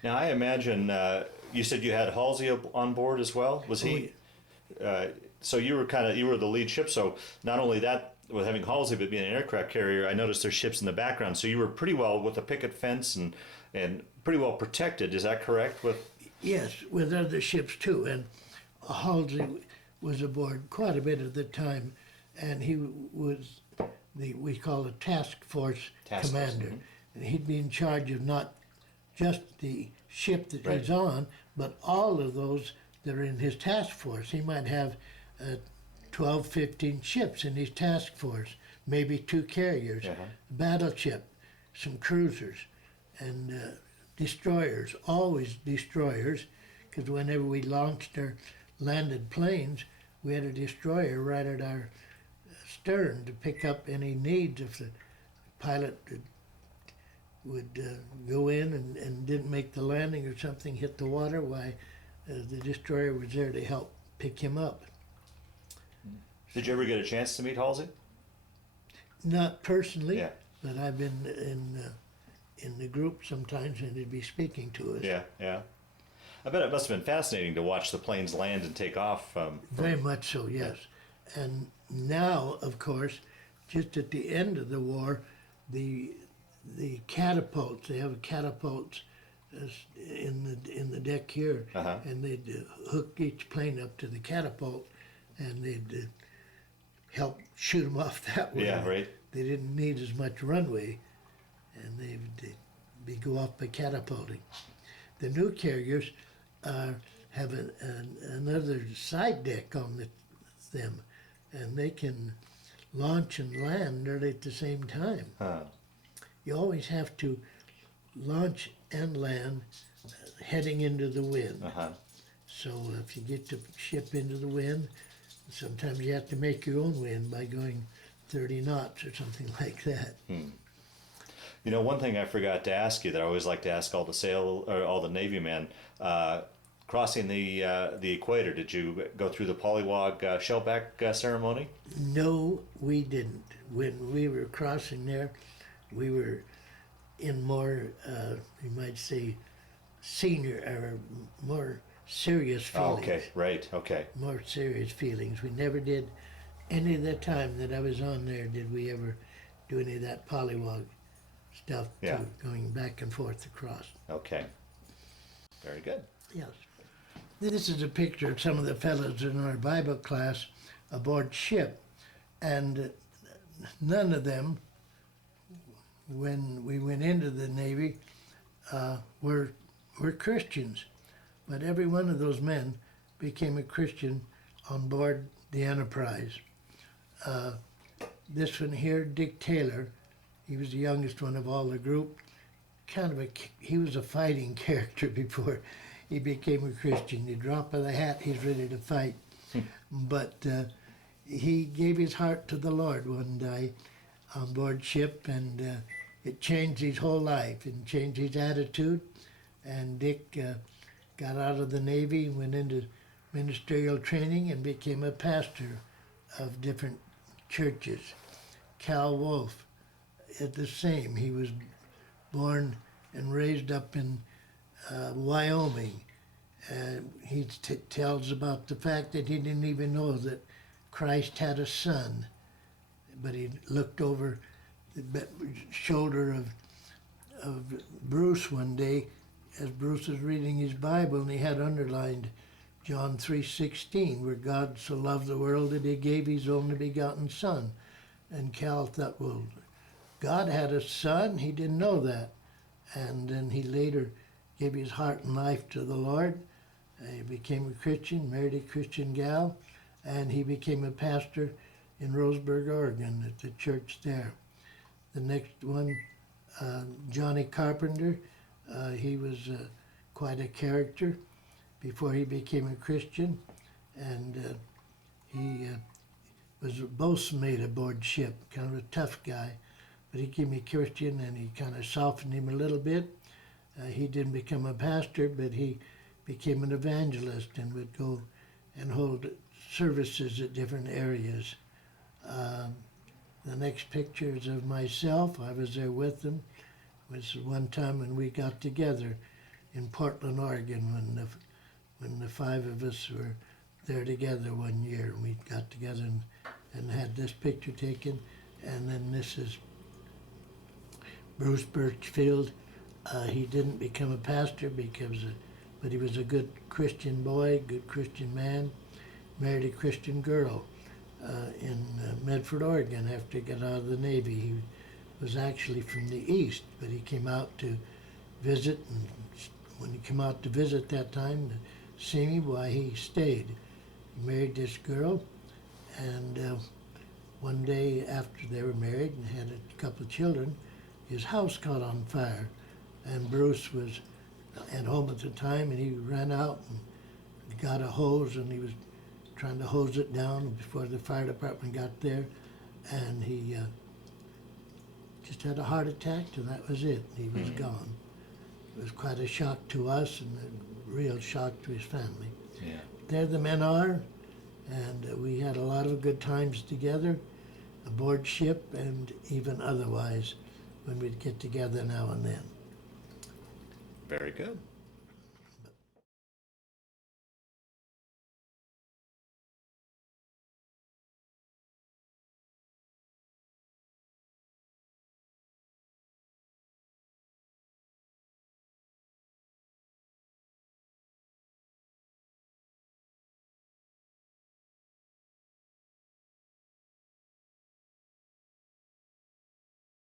Now I imagine you said you had Halsey on board as well. Was he? So you were the lead ship. So not only that, with having Halsey, but being an aircraft carrier, I noticed there's ships in the background. So you were pretty well with a picket fence and pretty well protected. Is that correct? Yes, with other ships too. And Halsey was aboard quite a bit at the time, and he was we call a task force commander. And he'd be in charge of not just the ship that he's on, but all of those that are in his task force. He might have 12, 15 ships in his task force, maybe 2 carriers, a battleship, some cruisers, and destroyers, always destroyers, because whenever we launched or landed planes, we had a destroyer right at our stern to pick up any needs if the pilot would go in and didn't make the landing or something, hit the water, why the destroyer was there to help pick him up. Did you ever get a chance to meet Halsey? Not personally, but I've been in the group sometimes, and he'd be speaking to us. Yeah. I bet it must have been fascinating to watch the planes land and take off. Very much so, yes. And now, of course, just at the end of the war, the catapults, they have catapults in the deck here, and they'd hook each plane up to the catapult, and they'd help shoot them off that way. Yeah, right. They didn't need as much runway, and they'd go off by catapulting. The new carriers have another side deck on them, and they can launch and land nearly at the same time. You always have to launch and land heading into the wind. So if you get the ship into the wind, sometimes you have to make your own wind by going 30 knots or something like that. You know, one thing I forgot to ask you that I always like to ask all the Navy men, crossing the equator, did you go through the Pollywog shellback ceremony? No, we didn't. When we were crossing there, we were in more, you might say, senior or more serious feelings. Okay, right, okay. More serious feelings. We never did, any of the time that I was on there, did we ever do any of that Pollywog stuff, going back and forth across. Okay. Very good. Yes. This is a picture of some of the fellows in our Bible class aboard ship, and none of them, when we went into the Navy, were Christians, but every one of those men became a Christian on board the Enterprise. This one here, Dick Taylor, he was the youngest one of all the group. He was a fighting character before he became a Christian. The drop of the hat, he's ready to fight. But he gave his heart to the Lord one day on board ship, and it changed his whole life and changed his attitude. And Dick got out of the Navy, went into ministerial training, and became a pastor of different churches. Cal Wolf, the same. He was born and raised up in Wyoming. He tells about the fact that he didn't even know that Christ had a son, but he looked over the shoulder of Bruce one day as Bruce was reading his Bible, and he had underlined John 3:16, where God so loved the world that he gave his only begotten son. And Cal thought, well, God had a son? He didn't know that. And then he later gave his heart and life to the Lord. He became a Christian, married a Christian gal, and he became a pastor in Roseburg, Oregon, at the church there. The next one, Johnny Carpenter, he was quite a character before he became a Christian, and he was a boatswain aboard ship, kind of a tough guy, but he became a Christian, and he kind of softened him a little bit. He didn't become a pastor, but he became an evangelist and would go and hold services at different areas. The next picture is of myself. I was there with them. It was one time when we got together in Portland, Oregon, when the five of us were there together one year. We got together and had this picture taken. And then this is Bruce Birchfield. He didn't become a pastor but he was a good Christian boy, good Christian man. Married a Christian girl in Medford, Oregon after he got out of the Navy. He was actually from the East, but he came out to visit, and when he came out to visit that time to see me, why, he stayed. He married this girl, and one day after they were married and had a couple of children, his house caught on fire, and Bruce was at home at the time, and he ran out and got a hose, and he was trying to hose it down before the fire department got there, and he just had a heart attack, and that was it. He was gone. It was quite a shock to us and a real shock to his family. Yeah. There the men are, and we had a lot of good times together, aboard ship and even otherwise when we'd get together now and then. Very good.